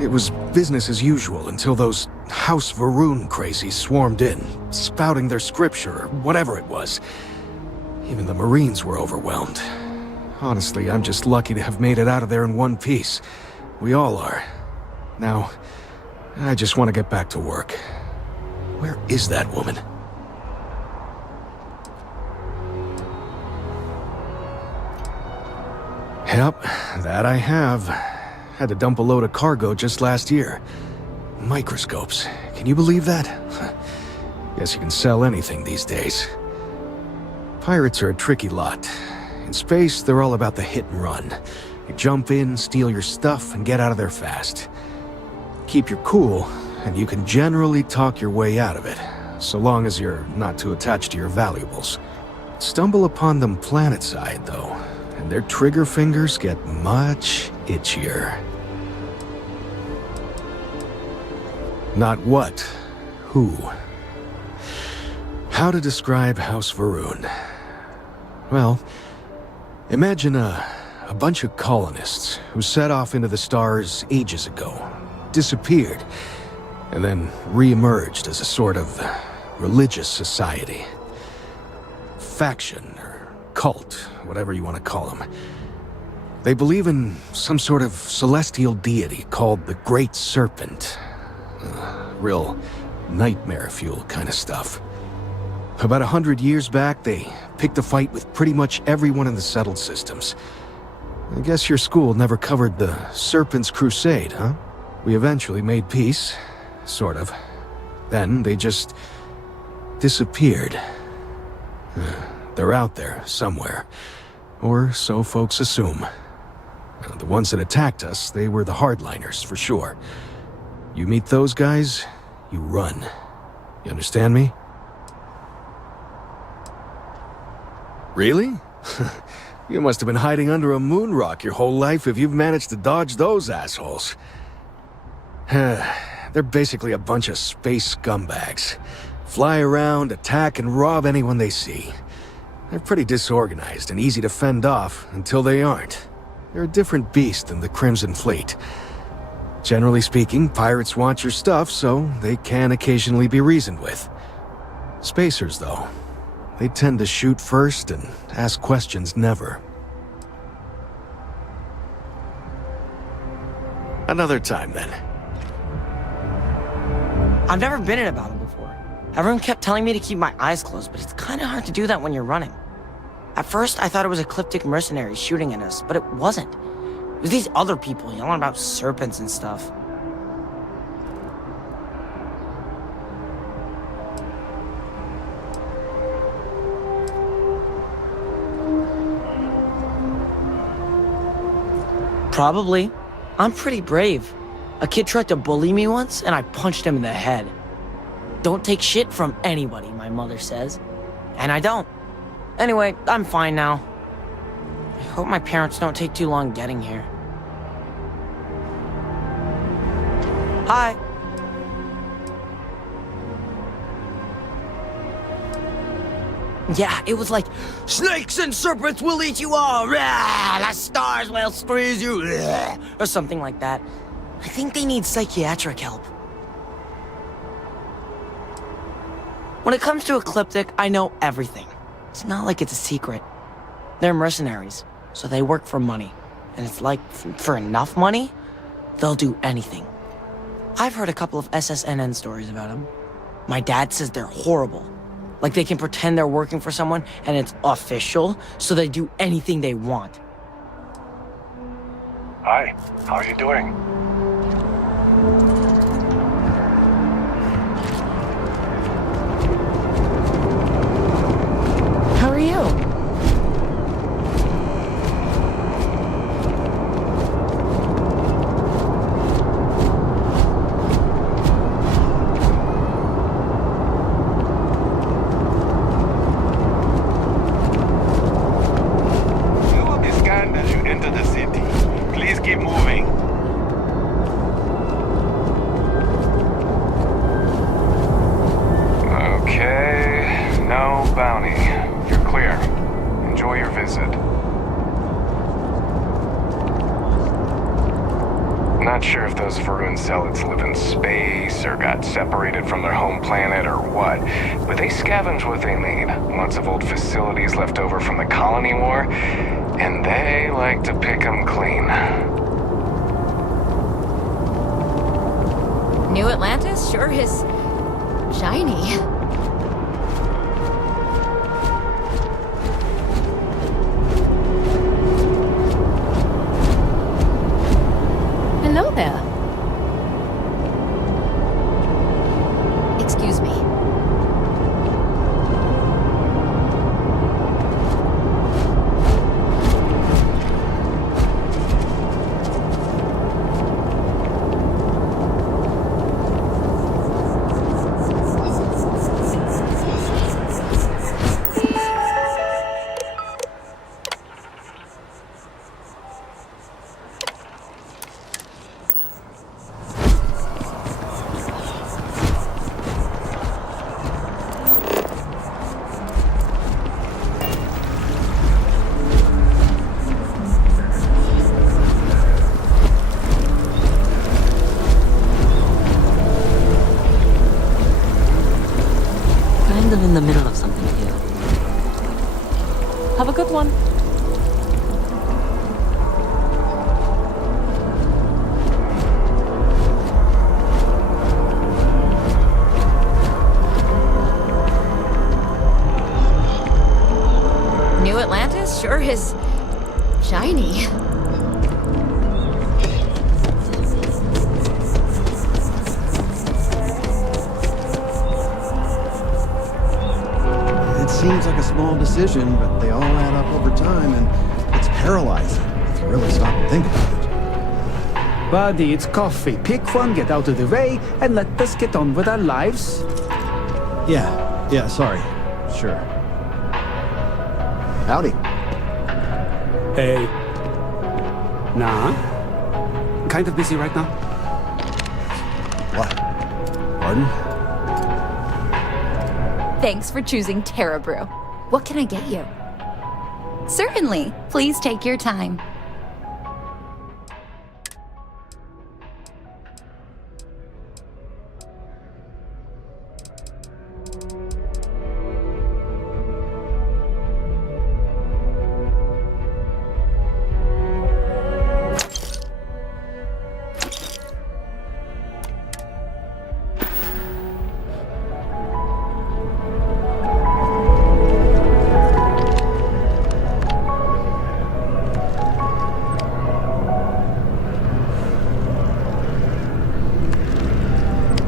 It was business as usual until those House Varun crazies swarmed in, spouting their scripture or whatever it was. Even the Marines were overwhelmed. Honestly, I'm just lucky to have made it out of there in one piece. We all are. Now, I just want to get back to work. Where is that woman? Yep, that I have. Had to dump a load of cargo just last year. Microscopes. Can you believe that? Guess you can sell anything these days. Pirates are a tricky lot. In space, they're all about the hit and run. You jump in, steal your stuff, and get out of there fast. Keep your cool, and you can generally talk your way out of it, so long as you're not too attached to your valuables. Stumble upon them planet-side, though, and their trigger fingers get much itchier. Not what, who. How to describe House Varun? Well, imagine a bunch of colonists who set off into the stars ages ago, disappeared, and then re-emerged as a sort of religious society. Faction, or cult, whatever you want to call them. They believe in some sort of celestial deity called the Great Serpent. Real nightmare fuel kind of stuff. About 100 years back, they picked a fight with pretty much everyone in the settled systems. I guess your school never covered the Serpent's Crusade, huh? We eventually made peace, sort of. Then they just disappeared. They're out there somewhere, or so folks assume. The ones that attacked us, they were the hardliners, for sure. You meet those guys, you run. You understand me? Really? You must have been hiding under a moon rock your whole life if you've managed to dodge those assholes. They're basically a bunch of space scumbags. Fly around, attack, and rob anyone they see. They're pretty disorganized and easy to fend off until they aren't. They're a different beast than the Crimson Fleet. Generally speaking, pirates want your stuff, so they can occasionally be reasoned with. Spacers, though, they tend to shoot first and ask questions never. Another time, then. I've never been in a battle before. Everyone kept telling me to keep my eyes closed, but it's kind of hard to do that when you're running. At first, I thought it was ecliptic mercenaries shooting at us, but it wasn't. It was these other people yelling about serpents and stuff. Probably. I'm pretty brave. A kid tried to bully me once, and I punched him in the head. Don't take shit from anybody, my mother says. And I don't. Anyway, I'm fine now. I hope my parents don't take too long getting here. Hi. Yeah, it was like, snakes and serpents will eat you all, the stars will squeeze you, or something like that. I think they need psychiatric help. When it comes to Ecliptic, I know everything. It's not like it's a secret. They're mercenaries, so they work for money. And it's like, for enough money, they'll do anything. I've heard a couple of SSNN stories about them. My dad says they're horrible. Like they can pretend they're working for someone and it's official, so they do anything they want. Hi, how are you doing? How are you? not sure if those Varun zealots live in space or got separated from their home planet or what, but they scavenge what they need. Lots of old facilities left over from the colony war, and they like to pick them clean. New Atlantis sure is shiny. Hello there. Excuse me. In the middle of something here. Have a good one. New Atlantis sure is shiny. Seems like a small decision, but they all add up over time, and it's paralyzing if you really stop and think about it. Buddy, it's coffee. Pick one, get out of the way, and let us get on with our lives. Yeah, sorry. Sure. Howdy. Hey. Nah. Kind of busy right now. What? Pardon? Thanks for choosing Terra Brew. What can I get you? Certainly. Please take your time.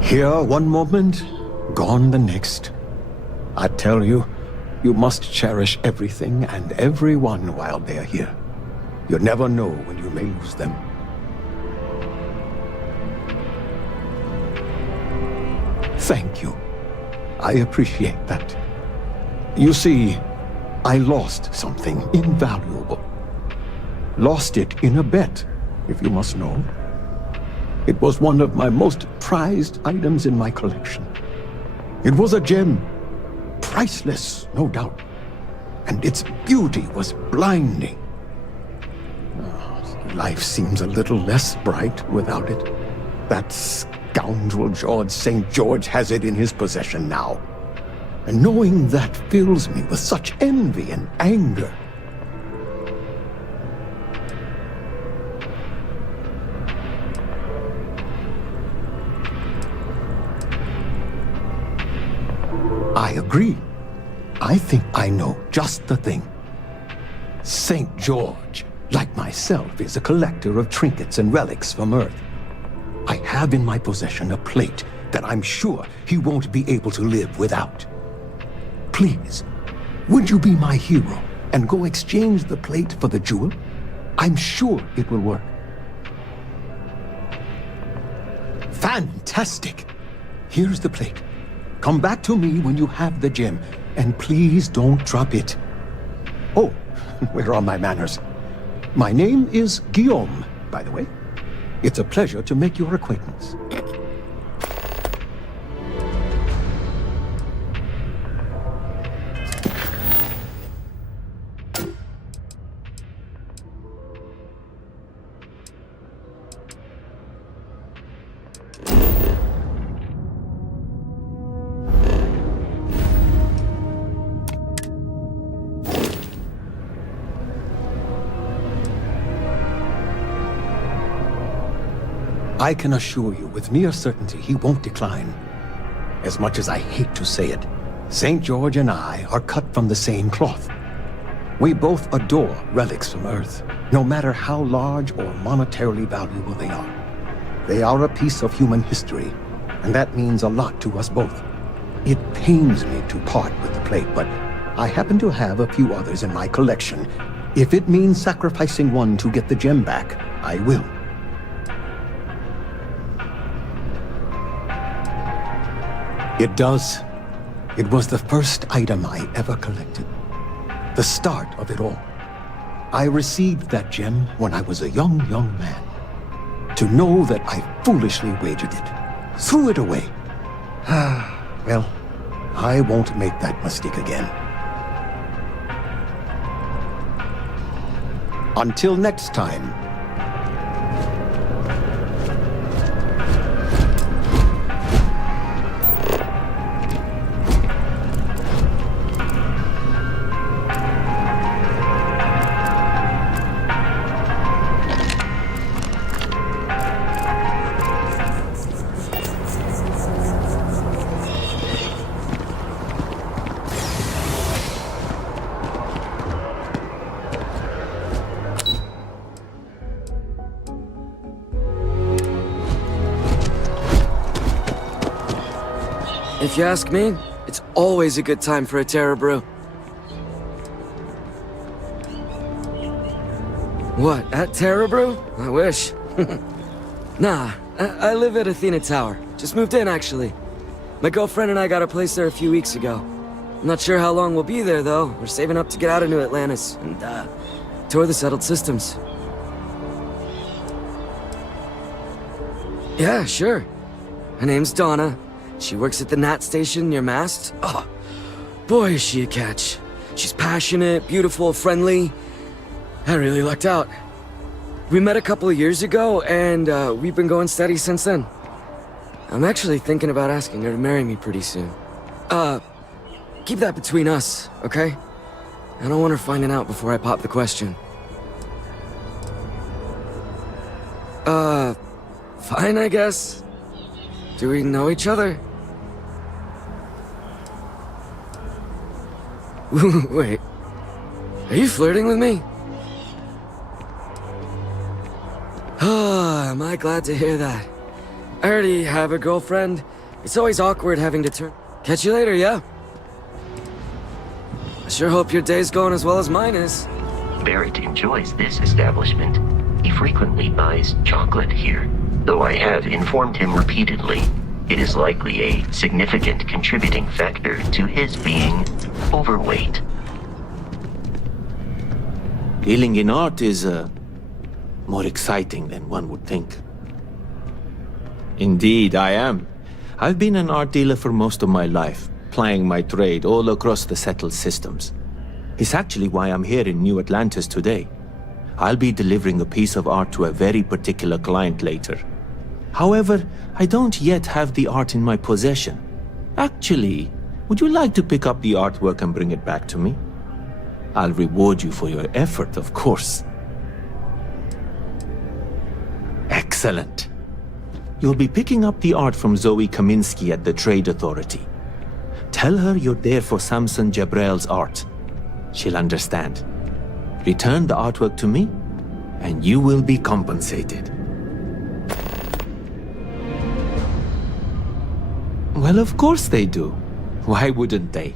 Here one moment, gone the next. I tell you, you must cherish everything and everyone while they're here. You never know when you may lose them. Thank you. I appreciate that. You see, I lost something invaluable. Lost it in a bet, if you must know. It was one of my most prized items in my collection. It was a gem, priceless, no doubt, and its beauty was blinding. Life seems a little less bright without it. That scoundrel George St. George has it in his possession now. And knowing that fills me with such envy and anger. I agree. I think I know just the thing. St. George, like myself, is a collector of trinkets and relics from Earth. I have in my possession a plate that I'm sure he won't be able to live without. Please, would you be my hero and go exchange the plate for the jewel? I'm sure it will work. Fantastic! Here's the plate. Come back to me when you have the gem, and please don't drop it. Oh, where are my manners? My name is Guillaume, by the way. It's a pleasure to make your acquaintance. I can assure you with near certainty he won't decline. As much as I hate to say it, St. George and I are cut from the same cloth. We both adore relics from Earth, no matter how large or monetarily valuable they are. They are a piece of human history, and that means a lot to us both. It pains me to part with the plate, but I happen to have a few others in my collection. If it means sacrificing one to get the gem back, I will. It does. It was the first item I ever collected. The start of it all. I received that gem when I was a young man. To know that I foolishly wagered it, threw it away. Well, I won't make that mistake again. Until next time. If you ask me, it's always a good time for a Terra Brew. What, at Terra Brew? I wish. Nah, I live at Athena Tower. Just moved in, actually. My girlfriend and I got a place there a few weeks ago. I'm not sure how long we'll be there, though. We're saving up to get out of New Atlantis and, tour the settled systems. Yeah, sure. Her name's Donna. She works at the Nat station near Mast. Oh, boy, is she a catch. She's passionate, beautiful, friendly. I really lucked out. We met a couple of years ago, and we've been going steady since then. I'm actually thinking about asking her to marry me pretty soon. Keep that between us, okay? I don't want her finding out before I pop the question. Fine, I guess. Do we know each other? Wait. Are you flirting with me? Am I glad to hear that. I already have a girlfriend. It's always awkward having to turn... Catch you later, yeah? I sure hope your day's going as well as mine is. Barrett enjoys this establishment. He frequently buys chocolate here, though I have informed him repeatedly it is likely a significant contributing factor to his being overweight. Dealing in art is, more exciting than one would think. Indeed, I am. I've been an art dealer for most of my life, plying my trade all across the settled systems. It's actually why I'm here in New Atlantis today. I'll be delivering a piece of art to a very particular client later. However, I don't yet have the art in my possession. Actually, would you like to pick up the artwork and bring it back to me? I'll reward you for your effort, of course. Excellent. You'll be picking up the art from Zoe Kaminsky at the Trade Authority. Tell her you're there for Samson Jabrel's art. She'll understand. Return the artwork to me, and you will be compensated. Well, of course they do. Why wouldn't they?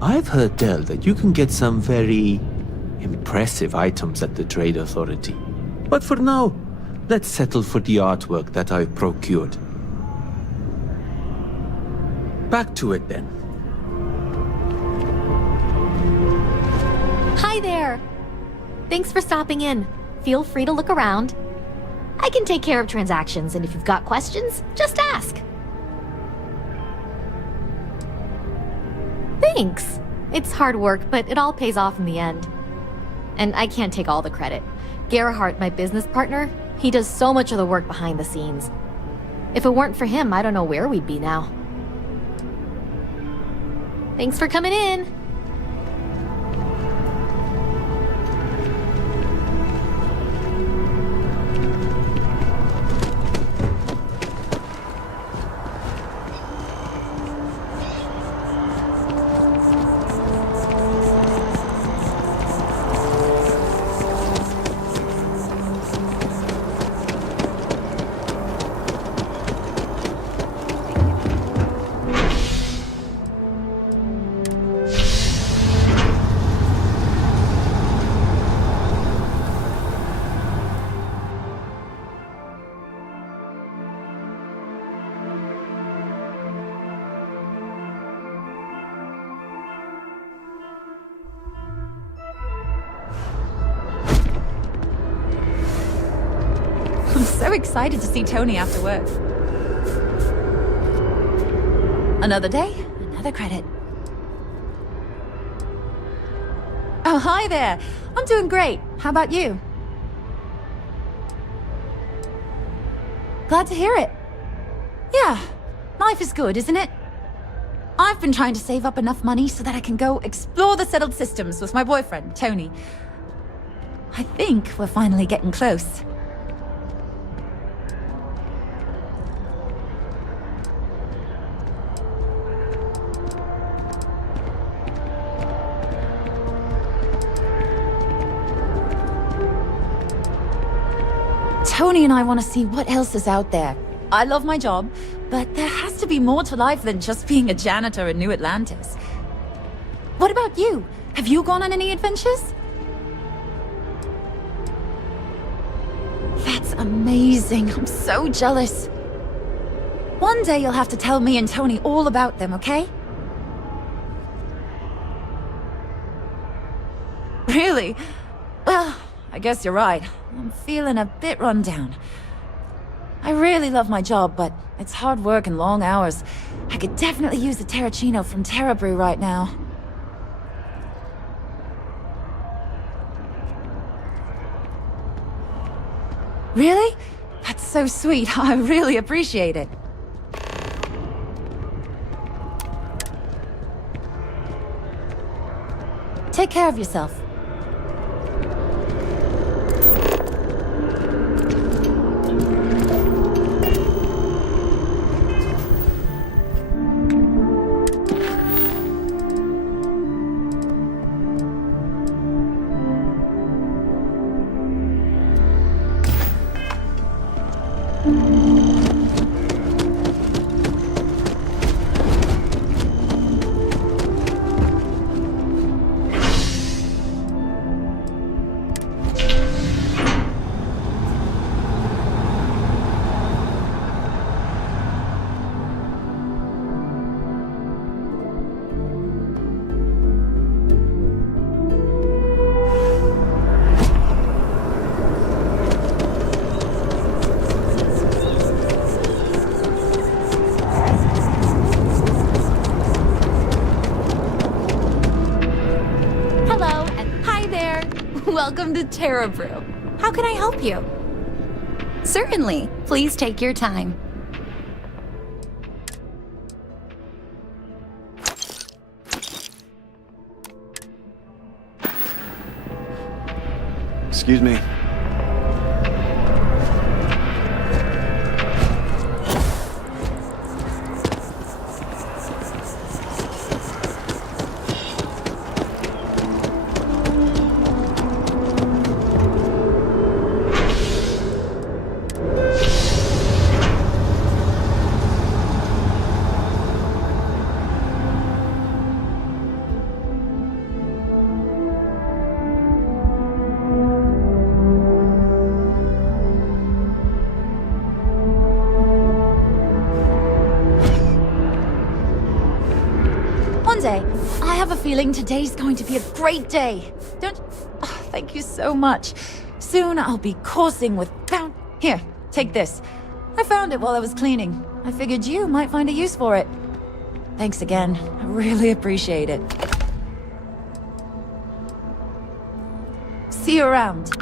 I've heard tell that you can get some very impressive items at the Trade Authority. But for now, let's settle for the artwork that I've procured. Back to it then. Hi there! Thanks for stopping in. Feel free to look around. I can take care of transactions, and if you've got questions, just ask. Thanks. It's hard work, but it all pays off in the end. And I can't take all the credit. Gerhardt, my business partner, he does so much of the work behind the scenes. If it weren't for him, I don't know where we'd be now. Thanks for coming in. so excited to see Tony after work. Another day, another credit. Oh, hi there. I'm doing great. How about you? Glad to hear it. Yeah, life is good, isn't it? I've been trying to save up enough money so that I can go explore the settled systems with my boyfriend, Tony. I think we're finally getting close. Tony and I want to see what else is out there. I love my job, but there has to be more to life than just being a janitor in New Atlantis. What about you? Have you gone on any adventures? That's amazing. I'm so jealous. One day you'll have to tell me and Tony all about them, okay? Really? Well, I guess you're right. I'm feeling a bit run down. I really love my job, but it's hard work and long hours. I could definitely use a Terracino from Terra Brew right now. Really? That's so sweet. I really appreciate it. Take care of yourself. Welcome to Terra Brew. How can I help you? Certainly. Please take your time. Excuse me. I have a feeling today's going to be a great day. Thank you so much. Soon I'll be coursing with Here, take this. I found it while I was cleaning. I figured you might find a use for it. Thanks again. I really appreciate it. See you around.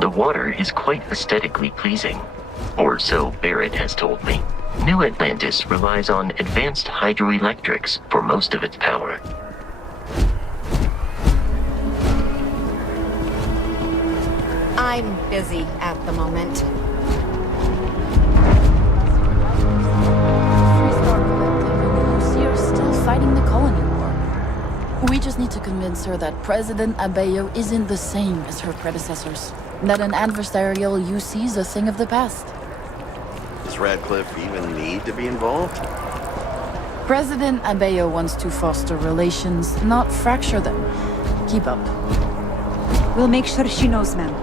The water is quite aesthetically pleasing, or so Barrett has told me. New Atlantis relies on advanced hydroelectrics for most of its power. I'm busy at the moment. You're still fighting the colony war. We just need to convince her that President Abeyo isn't the same as her predecessors. That an adversarial UC is a thing of the past. Does Radcliffe even need to be involved? President Abeyo wants to foster relations, not fracture them. Keep up. We'll make sure she knows, ma'am.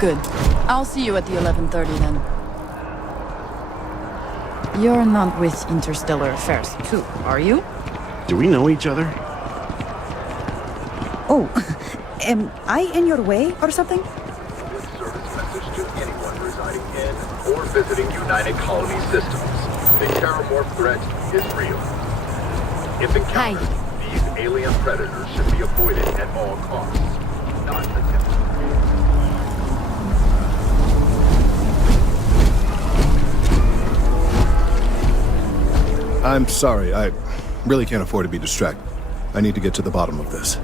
Good. I'll see you at the 11:30 then. You're not with Interstellar Affairs too, are you? Do we know each other? Oh, am I in your way or something? This service message to anyone residing in or visiting United Colony systems. The terramorph threat is real. If encountered, these alien predators should be avoided at all costs. Not attempted. I'm sorry, I really can't afford to be distracted. I need to get to the bottom of this.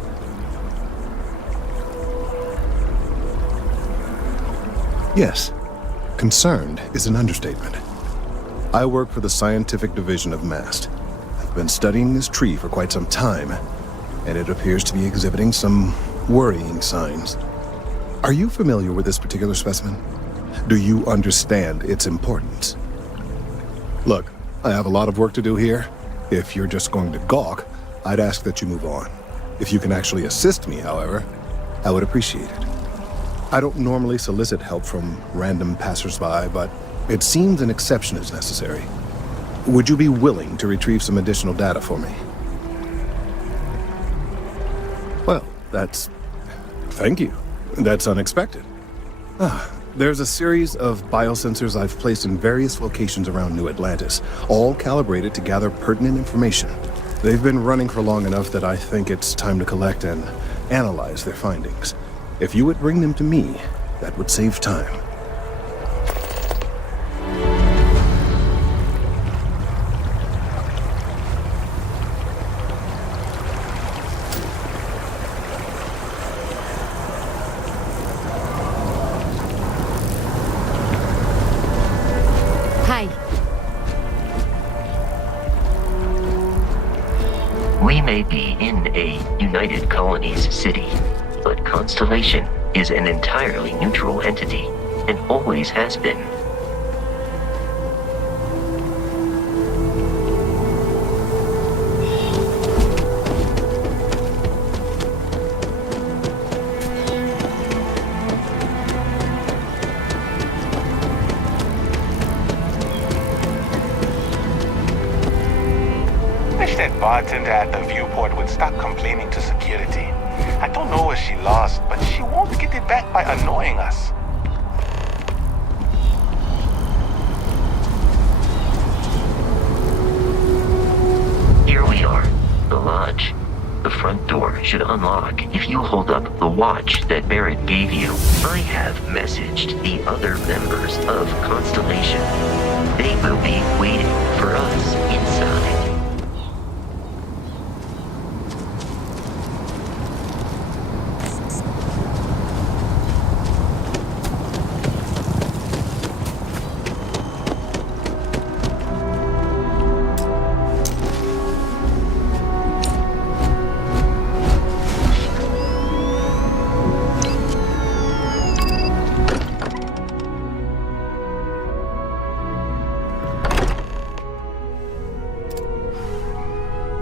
Yes, concerned is an understatement. I work for the scientific division of MAST. I've been studying this tree for quite some time, and it appears to be exhibiting some worrying signs. Are you familiar with this particular specimen? Do you understand its importance? Look, I have a lot of work to do here. If you're just going to gawk, I'd ask that you move on. If you can actually assist me, however, I would appreciate it. I don't normally solicit help from random passersby, but it seems an exception is necessary. Would you be willing to retrieve some additional data for me? Well, thank you. That's unexpected. There's a series of biosensors I've placed in various locations around New Atlantis, all calibrated to gather pertinent information. They've been running for long enough that I think it's time to collect and analyze their findings. If you would bring them to me, that would save time. Hi. We may be in a United Colonies city, but Constellation is an entirely neutral entity, and always has been. Wish that bartender at the viewport would stop complaining to security. I don't know what she lost, but she won't get it back by annoying us. Here we are, the lodge. The front door should unlock if you hold up the watch that Barrett gave you. I have messaged the other members of Constellation. They will be waiting for us inside.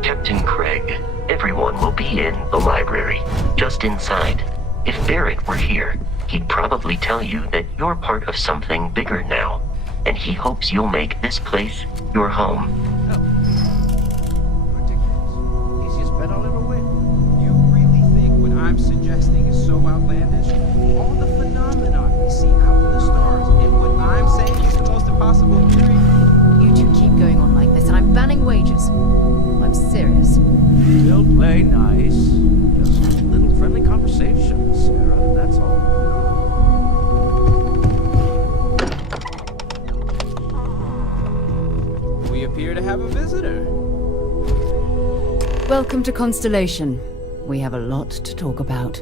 Captain Craig, everyone will be in the library, just inside. If Barrett were here, he'd probably tell you that you're part of something bigger now, and he hopes you'll make this place your home. Easiest bet I'll ever win. You really think what I'm suggesting is so outlandish? All the phenomena we see out in the stars, and what I'm saying is the most impossible theory? You two keep going on like this, and I'm banning wages. I'm serious. We'll play nice. Just a little friendly conversation, Sarah, that's all. We appear to have a visitor. Welcome to Constellation. We have a lot to talk about.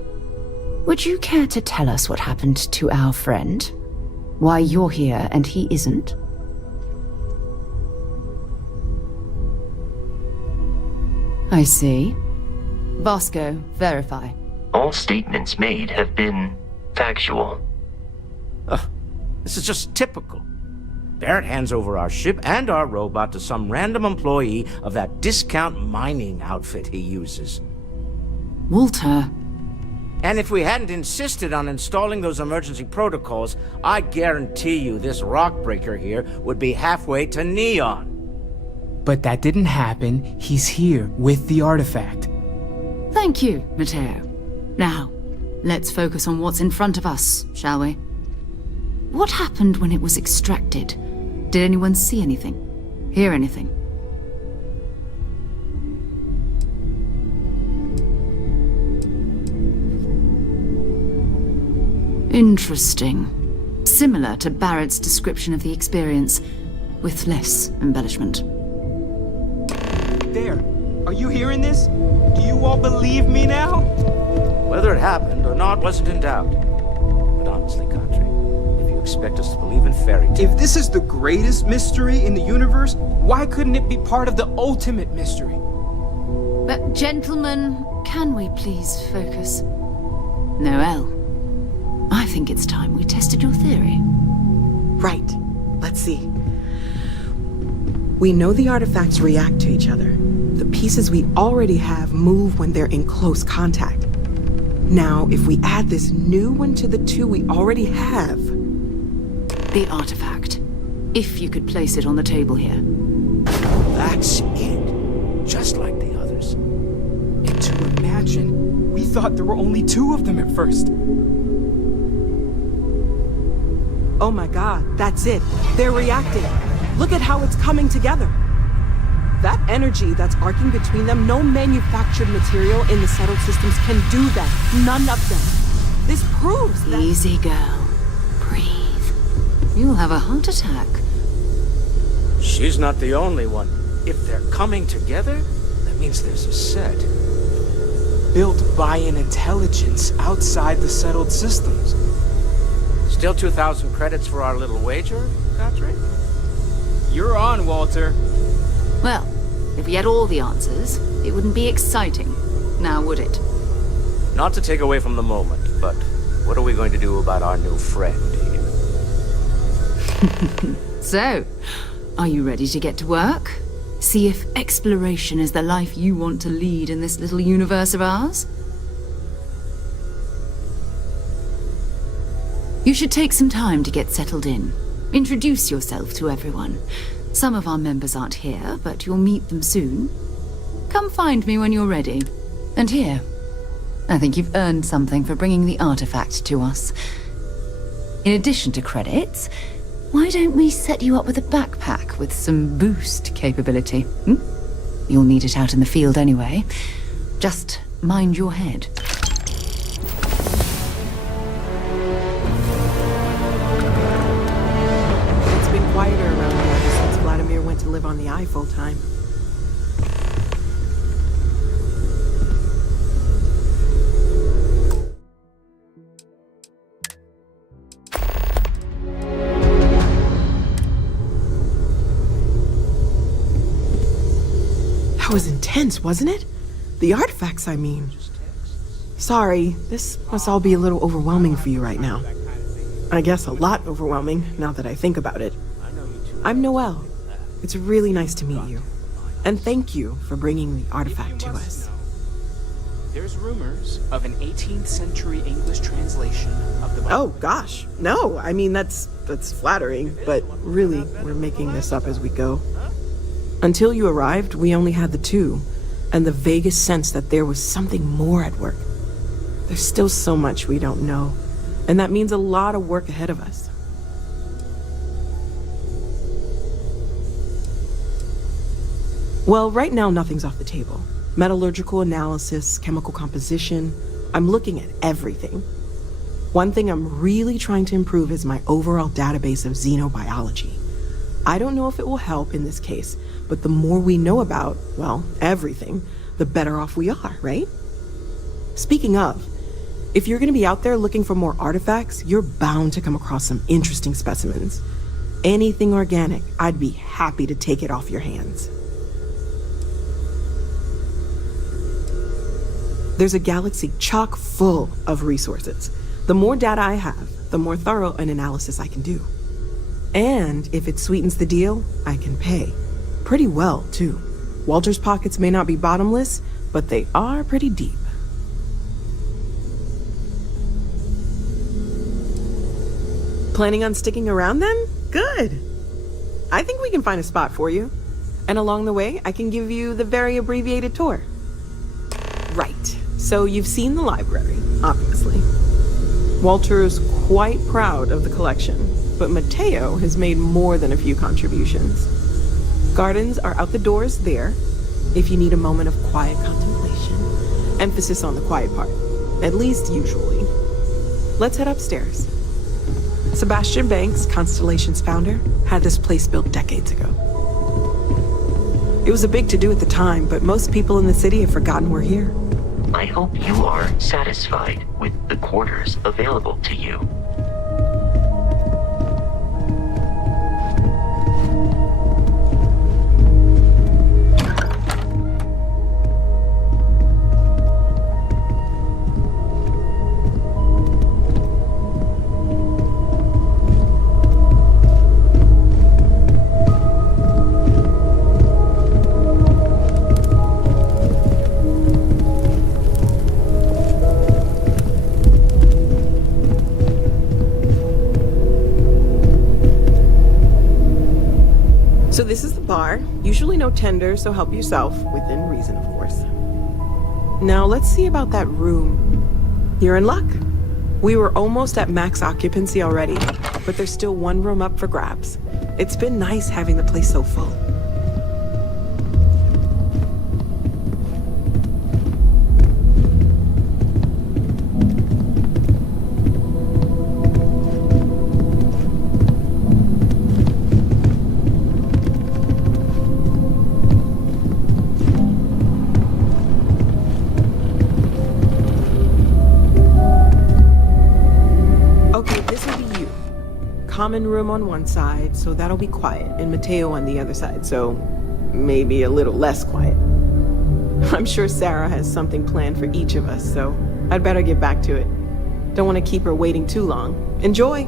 Would you care to tell us what happened to our friend? Why you're here and he isn't? I see. Vasco, verify. All statements made have been factual. This is just typical. Barrett hands over our ship and our robot to some random employee of that discount mining outfit he uses. Walter, And if we hadn't insisted on installing those emergency protocols, I guarantee you this rock breaker here would be halfway to Neon. But that didn't happen. He's here with the artifact. Thank you, Matteo. Now, let's focus on what's in front of us, shall we? What happened when it was extracted? Did anyone see anything? Hear anything? Interesting. Similar to Barrett's description of the experience, with less embellishment. There. Are you hearing this? Do you all believe me now? Whether it happened or not wasn't in doubt. But honestly, Country, if you expect us to believe in fairy tales... If this is the greatest mystery in the universe, why couldn't it be part of the ultimate mystery? But gentlemen, can we please focus? Noelle, I think it's time we tested your theory. Right. Let's see. We know the artifacts react to each other. The pieces we already have move when they're in close contact. Now, if we add this new one to the two we already have... The artifact. If you could place it on the table here. That's it. Just like the others. And to imagine, we thought there were only 2 of them at first. Oh my god, that's it. They're reacting. Look at how it's coming together. That energy that's arcing between them, no manufactured material in the settled systems can do that. None of them. This proves that... Easy, girl. Breathe. You'll have a heart attack. She's not the only one. If they're coming together, that means there's a set. Built by an intelligence outside the settled systems. Still 2,000 credits for our little wager, Country? You're on, Walter. Well, if we had all the answers, it wouldn't be exciting, now would it? Not to take away from the moment, but what are we going to do about our new friend here? So, are you ready to get to work? See if exploration is the life you want to lead in this little universe of ours? You should take some time to get settled in. Introduce yourself to everyone. Some of our members aren't here, but you'll meet them soon. Come find me when you're ready. And here, I think you've earned something for bringing the artifact to us. In addition to credits, why don't we set you up with a backpack with some boost capability? You'll need it out in the field anyway. Just mind your head. Quieter around here since Vladimir went to live on the eye full time. That was intense, wasn't it? The artifacts, I mean. Sorry, this must all be a little overwhelming for you right now. I guess a lot overwhelming, now that I think about it. I'm Noelle. It's really nice to meet you. And thank you for bringing the artifact to us. There's rumors of an 18th century English translation of the Bible. Oh gosh, no, I mean that's flattering, but really, we're making this up as we go. Until you arrived, we only had the 2, and the vaguest sense that there was something more at work. There's still so much we don't know, and that means a lot of work ahead of us. Well, right now nothing's off the table. Metallurgical analysis, chemical composition, I'm looking at everything. One thing I'm really trying to improve is my overall database of xenobiology. I don't know if it will help in this case, but the more we know about, well, everything, the better off we are, right? Speaking of, if you're gonna be out there looking for more artifacts, you're bound to come across some interesting specimens. Anything organic, I'd be happy to take it off your hands. There's a galaxy chock full of resources. The more data I have, the more thorough an analysis I can do. And if it sweetens the deal, I can pay. Pretty well, too. Walter's pockets may not be bottomless, but they are pretty deep. Planning on sticking around then? Good. I think we can find a spot for you. And along the way, I can give you the very abbreviated tour. Right. So you've seen the library, obviously. Walter is quite proud of the collection, but Mateo has made more than a few contributions. Gardens are out the doors there, if you need a moment of quiet contemplation. Emphasis on the quiet part, at least usually. Let's head upstairs. Sebastian Banks, Constellation's founder, had this place built decades ago. It was a big to-do at the time, but most people in the city have forgotten we're here. I hope you are satisfied with the quarters available to you. So this is the bar. Usually no tender, so help yourself, within reason, of course. Now let's see about that room. You're in luck. We were almost at max occupancy already, but there's still one room up for grabs. It's been nice having the place so full. Common room on one side, so that'll be quiet, and Mateo on the other side, so maybe a little less quiet. I'm sure Sarah has something planned for each of us, so I'd better get back to it. Don't want to keep her waiting too long. Enjoy!